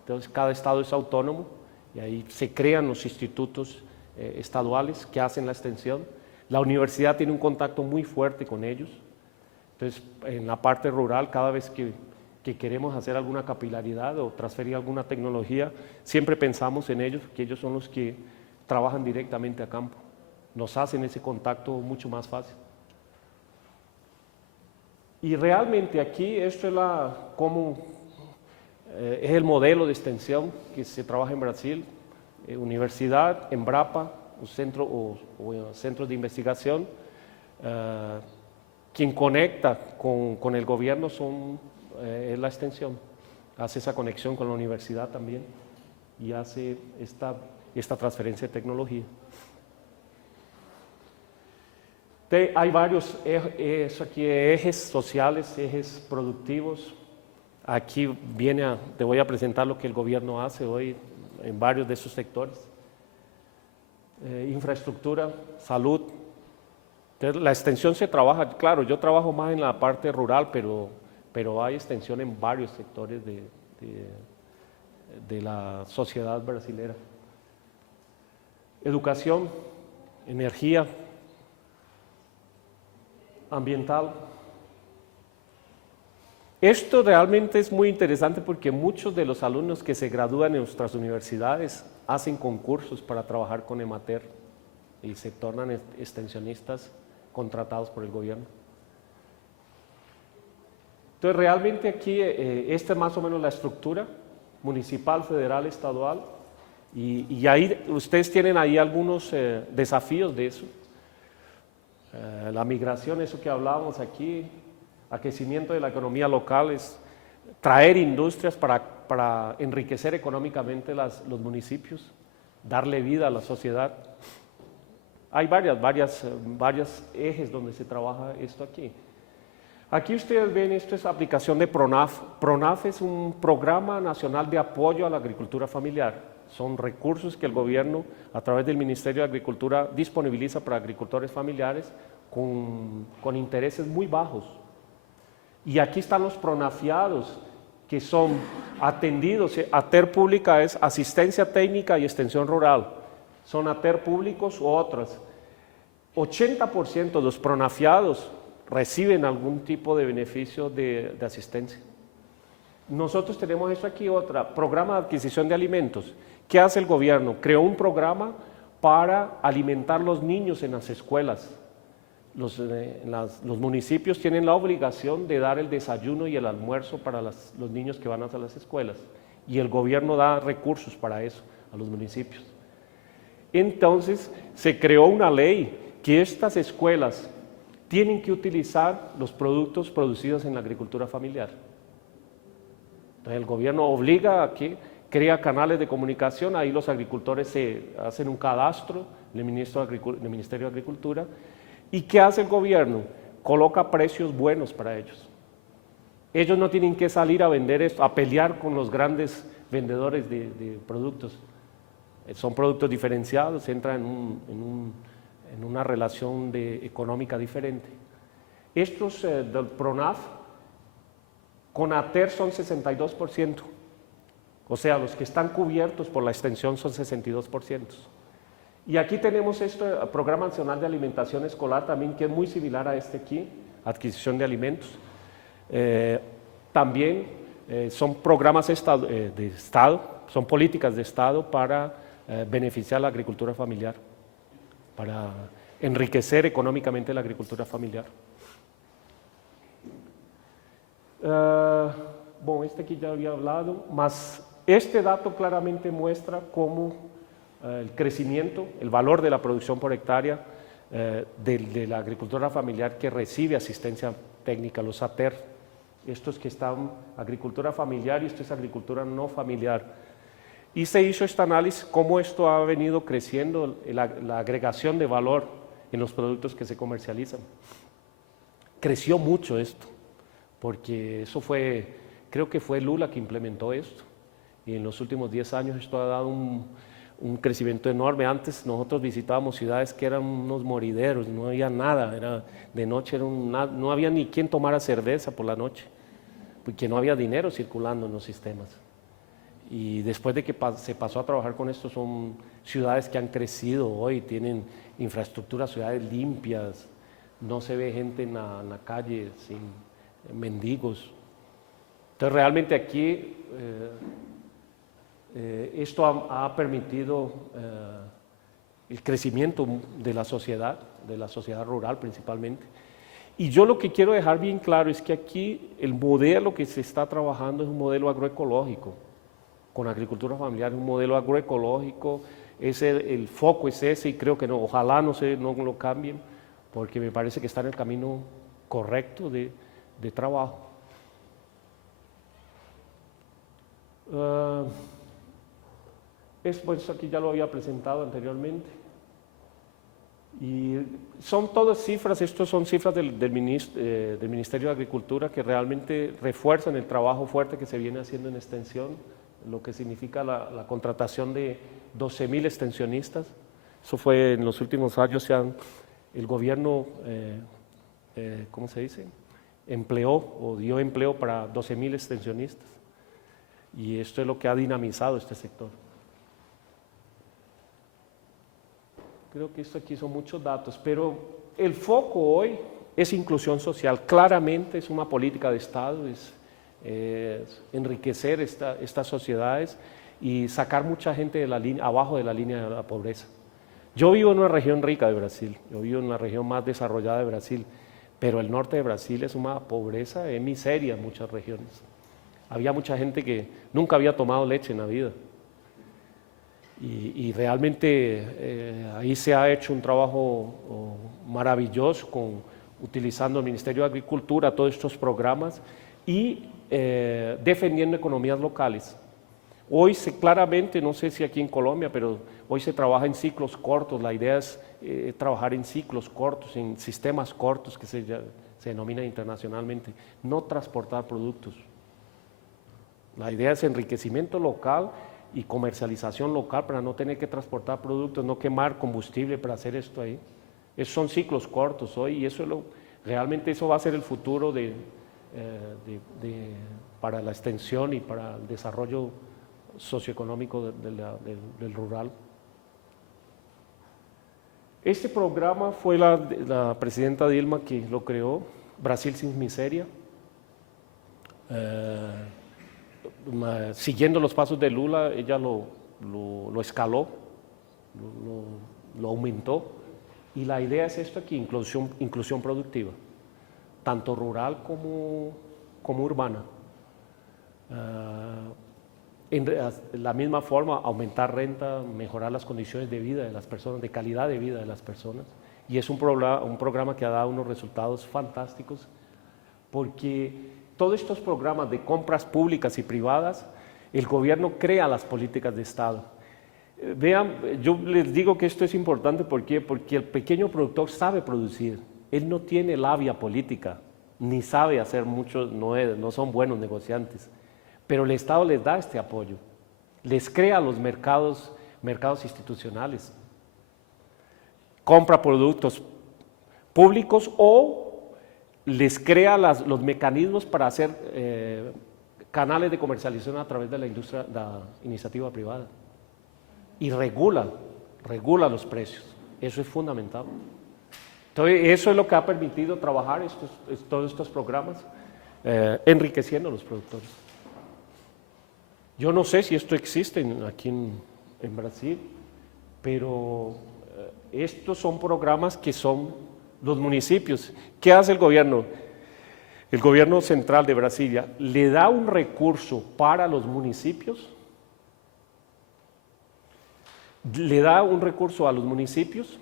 entonces cada estado es autónomo y ahí se crean los institutos estaduales que hacen la extensión. La universidad tiene un contacto muy fuerte con ellos, entonces en la parte rural cada vez que queremos hacer alguna capilaridad o transferir alguna tecnología, siempre pensamos en ellos, que ellos son los que trabajan directamente a campo, nos hacen ese contacto mucho más fácil. Y realmente aquí esto es es el modelo de extensión que se trabaja en Brasil, universidad, Embrapa, un centro o centros de investigación, quien conecta con el gobierno es la extensión, hace esa conexión con la universidad también y hace esta transferencia de tecnología. Hay varios ejes sociales, ejes productivos. Aquí te voy a presentar lo que el gobierno hace hoy en varios de esos sectores. Infraestructura, salud. Entonces, la extensión se trabaja, claro, yo trabajo más en la parte rural, pero hay extensión en varios sectores de la sociedad brasilera. Educación, energía, ambiental. Esto realmente es muy interesante porque muchos de los alumnos que se gradúan en nuestras universidades hacen concursos para trabajar con EMATER y se tornan extensionistas contratados por el gobierno. Entonces realmente aquí esta es más o menos la estructura municipal, federal, estadual y ahí ustedes tienen ahí algunos desafíos de eso. La migración, eso que hablábamos aquí, aquecimiento de la economía local, es traer industrias para enriquecer económicamente los municipios, darle vida a la sociedad. Hay varios ejes donde se trabaja esto aquí. Aquí ustedes ven, esto es aplicación de PRONAF. PRONAF es un programa nacional de apoyo a la agricultura familiar. Son recursos que el gobierno, a través del Ministerio de Agricultura, disponibiliza para agricultores familiares con intereses muy bajos. Y aquí están los pronafiados, que son atendidos. ATER pública es asistencia técnica y extensión rural. Son ATER públicos u otras. 80% de los pronafiados reciben algún tipo de beneficio de asistencia. Nosotros tenemos eso aquí, programa de adquisición de alimentos. ¿Qué hace el gobierno? Creó un programa para alimentar los niños en las escuelas. Los municipios tienen la obligación de dar el desayuno y el almuerzo para los niños que van a las escuelas y el gobierno da recursos para eso a los municipios. Entonces se creó una ley que estas escuelas tienen que utilizar los productos producidos en la agricultura familiar. Entonces el gobierno obliga a que crea canales de comunicación, ahí los agricultores se hacen un cadastro del Ministerio de Agricultura. ¿Y qué hace el gobierno? Coloca precios buenos para ellos. Ellos no tienen que salir a vender esto, a pelear con los grandes vendedores de productos. Son productos diferenciados, entra en en una relación económica diferente. Estos del PRONAF, con ATER son 62%, o sea, los que están cubiertos por la extensión son 62%. Y aquí tenemos este Programa Nacional de Alimentación Escolar también, que es muy similar a este aquí, adquisición de alimentos. También son programas de Estado, son políticas de Estado para beneficiar la agricultura familiar, para enriquecer económicamente la agricultura familiar. Bueno, este aquí ya había hablado, más este dato claramente muestra cómo el crecimiento, el valor de la producción por hectárea de la agricultura familiar que recibe asistencia técnica, los ATER, estos que están agricultura familiar y esto es agricultura no familiar. Y se hizo este análisis, cómo esto ha venido creciendo, la agregación de valor en los productos que se comercializan. Creció mucho esto, porque eso fue, creo que fue Lula que implementó esto, y en los últimos 10 años esto ha dado un crecimiento enorme. Antes nosotros visitábamos ciudades que eran unos morideros, no había nada, era, de noche no había ni quien tomara cerveza por la noche, porque no había dinero circulando en los sistemas. Y después de que se pasó a trabajar con esto, son ciudades que han crecido hoy, tienen infraestructura, ciudades limpias, no se ve gente en la calle sin mendigos. Entonces realmente aquí esto ha permitido el crecimiento de la sociedad rural principalmente. Y yo lo que quiero dejar bien claro es que aquí el modelo que se está trabajando es un modelo agroecológico, con agricultura familiar, un modelo agroecológico, el foco es ese y creo que no, ojalá no lo cambien, porque me parece que está en el camino correcto de trabajo. Pues aquí ya lo había presentado anteriormente. Y son todas cifras, estos son cifras del Ministerio de Agricultura que realmente refuerzan el trabajo fuerte que se viene haciendo en extensión, lo que significa la contratación de 12,000 extensionistas. Eso fue en los últimos años, el gobierno, ¿cómo se dice?, empleó o dio empleo para 12,000 extensionistas. Y esto es lo que ha dinamizado este sector. Creo que esto aquí son muchos datos, pero el foco hoy es inclusión social. Claramente es una política de Estado, es enriquecer estas sociedades y sacar mucha gente abajo de la línea de la pobreza. Yo vivo en una región rica de Brasil, yo vivo en una región más desarrollada de Brasil, pero el norte de Brasil es una pobreza, es miseria en muchas regiones. Había mucha gente que nunca había tomado leche en la vida. Y realmente ahí se ha hecho un trabajo maravilloso utilizando el Ministerio de Agricultura, todos estos programas y defendiendo economías locales. Hoy claramente, no sé si aquí en Colombia, pero hoy se trabaja en ciclos cortos. La idea es trabajar en ciclos cortos, en sistemas cortos que se denominan internacionalmente, no transportar productos. La idea es enriquecimiento local y comercialización local para no tener que transportar productos, no quemar combustible para hacer esto ahí. Esos son ciclos cortos hoy y realmente eso va a ser el futuro para la extensión y para el desarrollo socioeconómico del rural. Este programa fue la presidenta Dilma que lo creó, Brasil sin miseria. Siguiendo los pasos de Lula, ella lo escaló, lo aumentó, y la idea es esto aquí, inclusión productiva, tanto rural como urbana. De la misma forma, aumentar renta, mejorar las condiciones de vida de las personas, de calidad de vida de las personas, y es un programa que ha dado unos resultados fantásticos, porque todos estos programas de compras públicas y privadas, el gobierno crea las políticas de Estado. Vean, yo les digo que esto es importante porque el pequeño productor sabe producir, él no tiene labia política, ni sabe hacer mucho, no son buenos negociantes, pero el Estado les da este apoyo, les crea los mercados institucionales. compra productos públicos o les crea los mecanismos para hacer canales de comercialización a través de la industria, de la iniciativa privada. Y regula los precios. Eso es fundamental. Entonces, eso es lo que ha permitido trabajar todos estos programas, enriqueciendo a los productores. Yo no sé si esto existe aquí en Brasil, pero estos son programas que son los municipios. ¿Qué hace el gobierno? El gobierno central de Brasilia le da un recurso para los municipios, le da un recurso a los municipios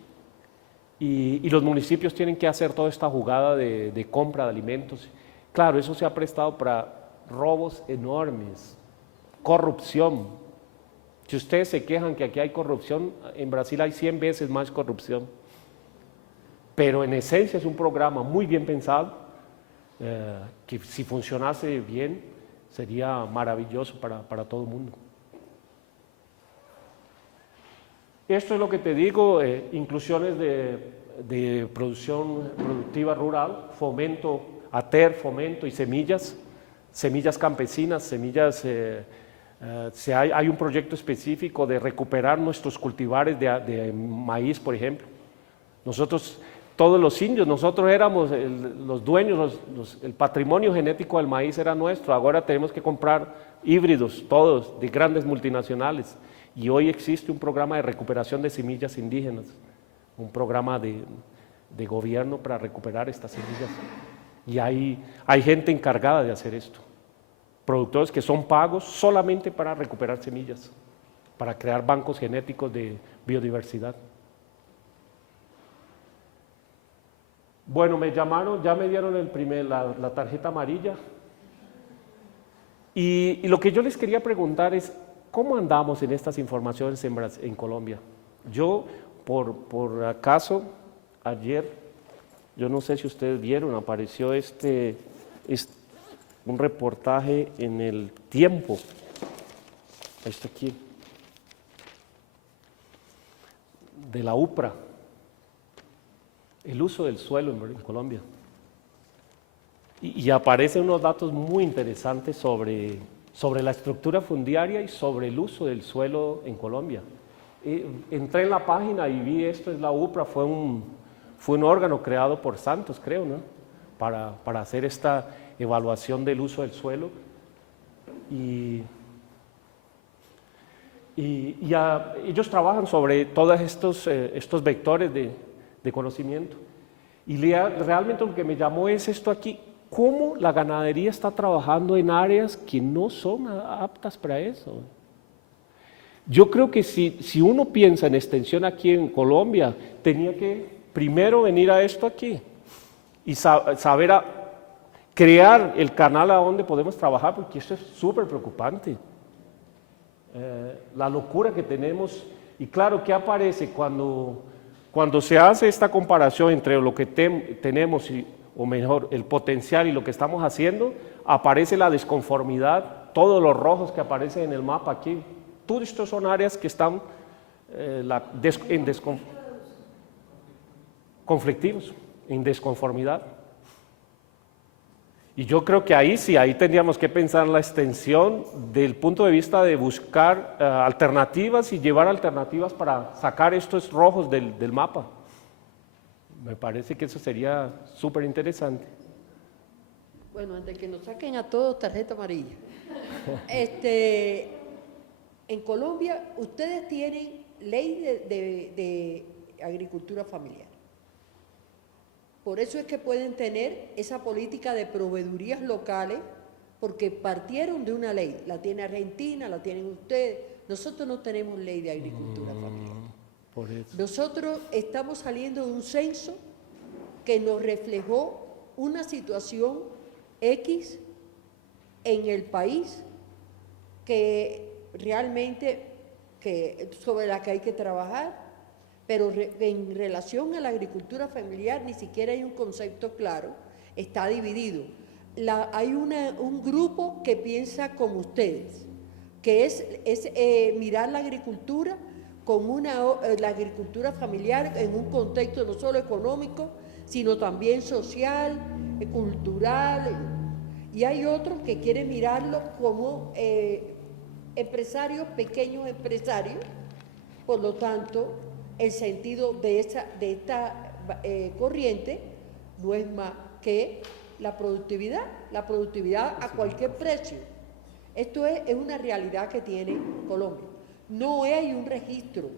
y los municipios tienen que hacer toda esta jugada de compra de alimentos. Claro, eso se ha prestado para robos enormes, corrupción. Si ustedes se quejan que aquí hay corrupción, en Brasil hay 100 veces más corrupción. Pero en esencia es un programa muy bien pensado, que si funcionase bien sería maravilloso para todo el mundo. Esto es lo que te digo, inclusiones de producción productiva rural, fomento, ATER, fomento y semillas campesinas, semillas, hay un proyecto específico de recuperar nuestros cultivares de maíz, por ejemplo. Nosotros, todos los indios, nosotros éramos los dueños, el patrimonio genético del maíz era nuestro, ahora tenemos que comprar híbridos, todos, de grandes multinacionales. Y hoy existe un programa de recuperación de semillas indígenas, un programa de gobierno para recuperar estas semillas. Y hay gente encargada de hacer esto. Productores que son pagos solamente para recuperar semillas, para crear bancos genéticos de biodiversidad. Bueno, me llamaron, ya me dieron la tarjeta amarilla. Y lo que yo les quería preguntar es, ¿cómo andamos en estas informaciones en Colombia? Yo, por acaso, ayer, yo no sé si ustedes vieron, apareció un reportaje en El Tiempo, este aquí, de la UPRA, el uso del suelo en Colombia. Y aparecen unos datos muy interesantes sobre la estructura fundiaria y sobre el uso del suelo en Colombia. Entré en la página y vi esto, es la UPRA, fue un órgano creado por Santos, creo, ¿no? Para hacer esta evaluación del uso del suelo. Y ellos trabajan sobre todos estos vectores de conocimiento. Y realmente lo que me llamó es esto aquí, cómo la ganadería está trabajando en áreas que no son aptas para eso. Yo creo que si uno piensa en extensión aquí en Colombia, tenía que primero venir a esto aquí y saber crear el canal a donde podemos trabajar, porque esto es súper preocupante. La locura que tenemos, y claro, ¿qué aparece cuando se hace esta comparación entre lo que tenemos o mejor, el potencial y lo que estamos haciendo? Aparece la desconformidad, todos los rojos que aparecen en el mapa aquí. Todos estos son áreas que están conflictivos, en desconformidad. Y yo creo que ahí sí, ahí tendríamos que pensar la extensión del punto de vista de buscar alternativas y llevar alternativas para sacar estos rojos del mapa. Me parece que eso sería súper interesante. Bueno, antes que nos saquen a todos tarjeta amarilla. En Colombia, ustedes tienen ley de agricultura familiar. Por eso es que pueden tener esa política de proveedurías locales, porque partieron de una ley. La tiene Argentina, la tienen ustedes. Nosotros no tenemos ley de agricultura familiar. Por eso. Nosotros estamos saliendo de un censo que nos reflejó una situación X en el país que realmente sobre la que hay que trabajar, pero en relación a la agricultura familiar ni siquiera hay un concepto claro, está dividido. Hay un grupo que piensa como ustedes, que es mirar la agricultura con la agricultura familiar en un contexto no solo económico, sino también social, cultural, y hay otros que quieren mirarlo como empresarios, pequeños empresarios. Por lo tanto, el sentido de esta corriente no es más que la productividad a cualquier precio. Esto es una realidad que tiene Colombia. No hay un registro,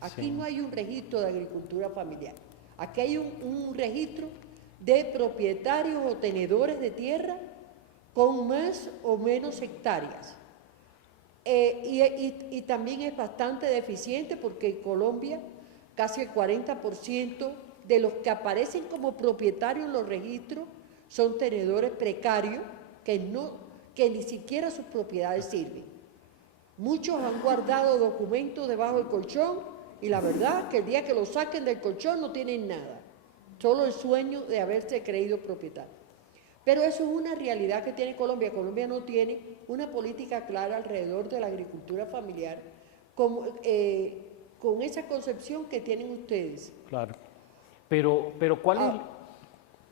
aquí no hay un registro de agricultura familiar. Aquí hay un registro de propietarios o tenedores de tierra con más o menos hectáreas. Y también es bastante deficiente porque en Colombia casi el 40% de los que aparecen como propietarios en los registros son tenedores precarios que ni siquiera sus propiedades sirven. Muchos han guardado documentos debajo del colchón y la verdad que el día que los saquen del colchón no tienen nada, solo el sueño de haberse creído propietario. Pero eso es una realidad que tiene Colombia. Colombia no tiene una política clara alrededor de la agricultura familiar con esa concepción que tienen ustedes. Claro. Pero ¿cuál es?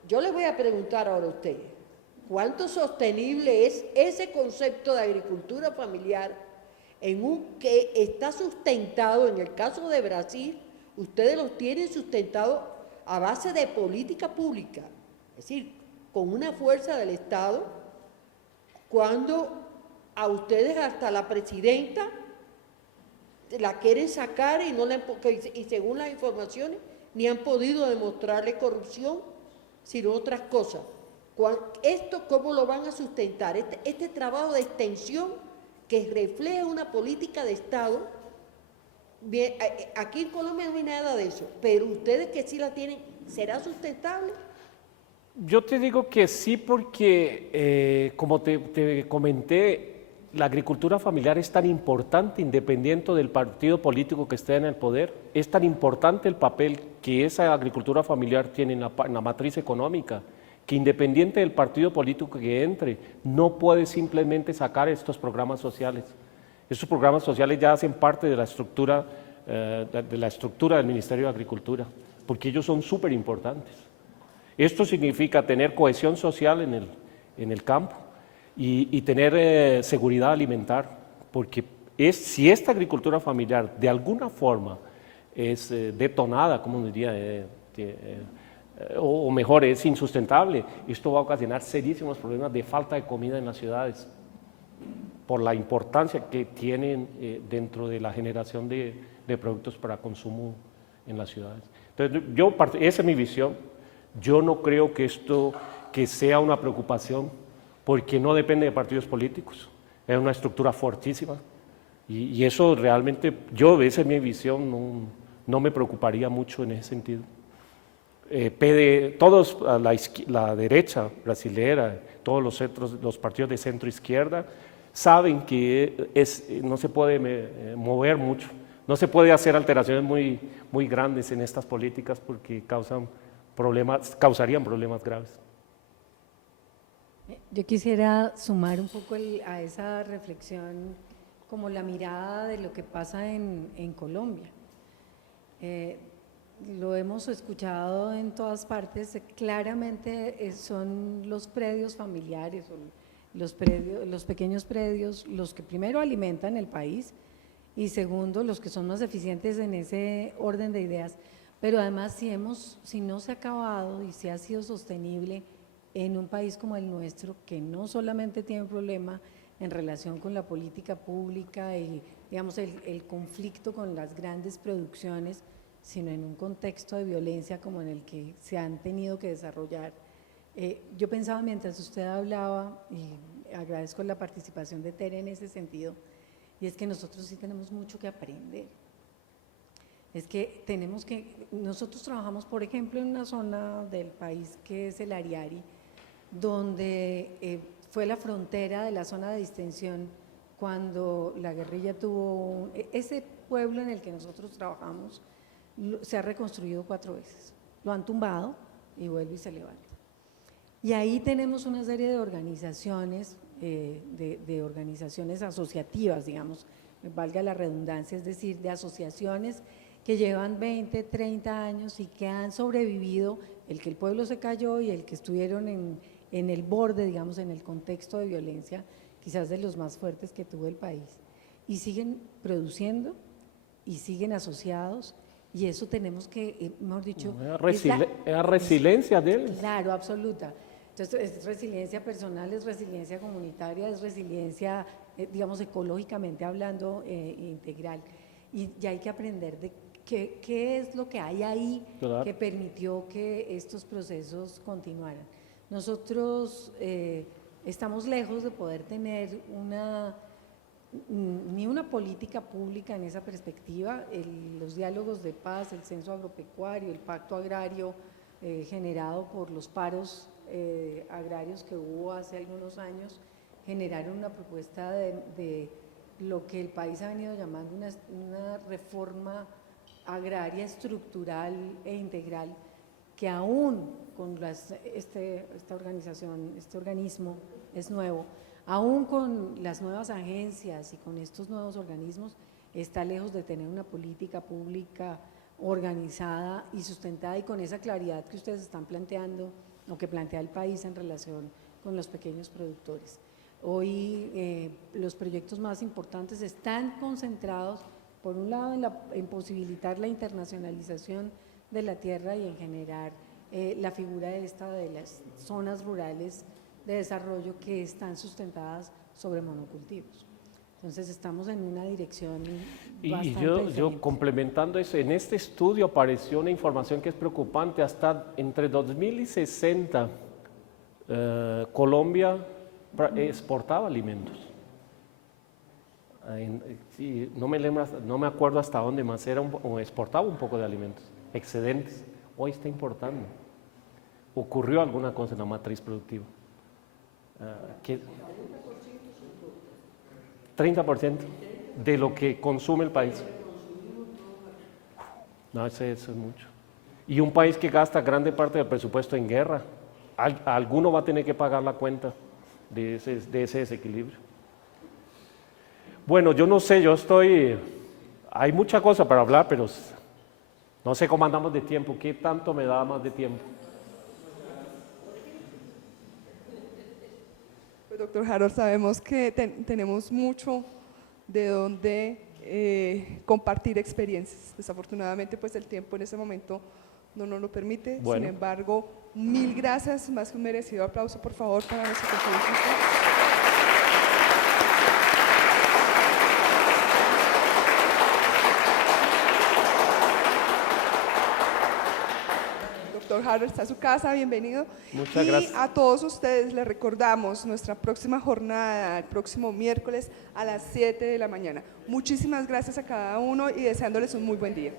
Yo le voy a preguntar ahora a usted, ¿cuánto sostenible es ese concepto de agricultura familiar que está sustentado, en el caso de Brasil, ustedes los tienen sustentados a base de política pública, es decir, con una fuerza del Estado, cuando a ustedes hasta la presidenta la quieren sacar y según las informaciones ni han podido demostrarle corrupción, sino otras cosas. ¿Esto cómo lo van a sustentar? Este trabajo de extensión que refleja una política de Estado, bien, aquí en Colombia no hay nada de eso, pero ustedes que sí la tienen, ¿será sustentable? Yo te digo que sí porque, como te comenté, la agricultura familiar es tan importante, independiente del partido político que esté en el poder, es tan importante el papel que esa agricultura familiar tiene en la matriz económica, que independiente del partido político que entre, no puede simplemente sacar estos programas sociales. Estos programas sociales ya hacen parte de la estructura del Ministerio de Agricultura, porque ellos son súper importantes. Esto significa tener cohesión social en el campo y tener seguridad alimentar, porque si esta agricultura familiar de alguna forma es detonada, como diría, o mejor, es insustentable, esto va a ocasionar serísimos problemas de falta de comida en las ciudades, por la importancia que tienen dentro de la generación de productos para consumo en las ciudades. Entonces, esa es mi visión. Yo no creo que esto sea una preocupación, porque no depende de partidos políticos, es una estructura fortísima, y eso realmente, esa es mi visión, no me preocuparía mucho en ese sentido. Todos a la derecha brasilera, todos los partidos de centro izquierda, saben que no se puede mover mucho, no se puede hacer alteraciones muy grandes en estas políticas porque causarían problemas graves. Yo quisiera sumar un poco a esa reflexión como la mirada de lo que pasa en Colombia. Lo hemos escuchado en todas partes, claramente son los predios familiares, los pequeños predios, los que primero alimentan el país y segundo, los que son más eficientes en ese orden de ideas. Pero además, si no se ha acabado y si ha sido sostenible en un país como el nuestro, que no solamente tiene un problema en relación con la política pública y, digamos, el conflicto con las grandes producciones, sino en un contexto de violencia como en el que se han tenido que desarrollar. Yo pensaba mientras usted hablaba, y agradezco la participación de Tere en ese sentido, y es que nosotros sí tenemos mucho que aprender. Es que nosotros trabajamos, por ejemplo, en una zona del país que es el Ariari, donde fue la frontera de la zona de distensión cuando la guerrilla tuvo, ese pueblo en el que nosotros trabajamos se ha reconstruido 4 veces, lo han tumbado y vuelve y se levanta. Y ahí tenemos una serie de organizaciones, de organizaciones asociativas, digamos, valga la redundancia, es decir, de asociaciones que llevan 20, 30 años y que han sobrevivido, el que el pueblo se cayó y el que estuvieron en el borde, digamos, en el contexto de violencia, quizás de los más fuertes que tuvo el país. Y siguen produciendo y siguen asociados, y eso tenemos que, mejor dicho… Es resiliencia de él. Claro, absoluta. Entonces, es resiliencia personal, es resiliencia comunitaria, es resiliencia, digamos, ecológicamente hablando, integral. Y ya hay que aprender de qué es lo que hay ahí Claro. que permitió que estos procesos continuaran. Nosotros estamos lejos de poder tener ni una política pública en esa perspectiva. Los diálogos de paz, el censo agropecuario, el pacto agrario generado por los paros agrarios que hubo hace algunos años, generaron una propuesta de lo que el país ha venido llamando una reforma agraria estructural e integral, que aún con esta organización, este organismo es nuevo, aún con las nuevas agencias y con estos nuevos organismos, está lejos de tener una política pública organizada y sustentada y con esa claridad que ustedes están planteando, o que plantea el país en relación con los pequeños productores. Hoy los proyectos más importantes están concentrados, por un lado, en posibilitar la internacionalización de la tierra y en generar la figura de las zonas rurales de desarrollo que están sustentadas sobre monocultivos. Entonces estamos en una dirección bastante yo diferente. complementando eso, en este estudio apareció una información que es preocupante. Hasta entre 2060 Colombia exportaba alimentos. No me acuerdo hasta dónde más era, o exportaba un poco de alimentos, excedentes. Hoy está importando. Ocurrió alguna cosa en la matriz productiva. 30% de lo que consume el país. No, eso es mucho. Y un país que gasta grande parte del presupuesto en guerra, alguno va a tener que pagar la cuenta de ese desequilibrio. Bueno, yo no sé, hay mucha cosa para hablar, pero no sé cómo andamos de tiempo. ¿Qué tanto me da más de tiempo? Pues, doctor Harold, sabemos que tenemos mucho de donde compartir experiencias. Desafortunadamente, pues el tiempo en ese momento no nos lo permite. Bueno. Sin embargo, mil gracias, más que un merecido aplauso, por favor, para nuestro conferencista. Doctor Harold, está a su casa, bienvenido. Muchas y gracias. a todos ustedes les recordamos nuestra próxima jornada, el próximo miércoles a las 7 de la mañana. Muchísimas gracias a cada uno y deseándoles un muy buen día.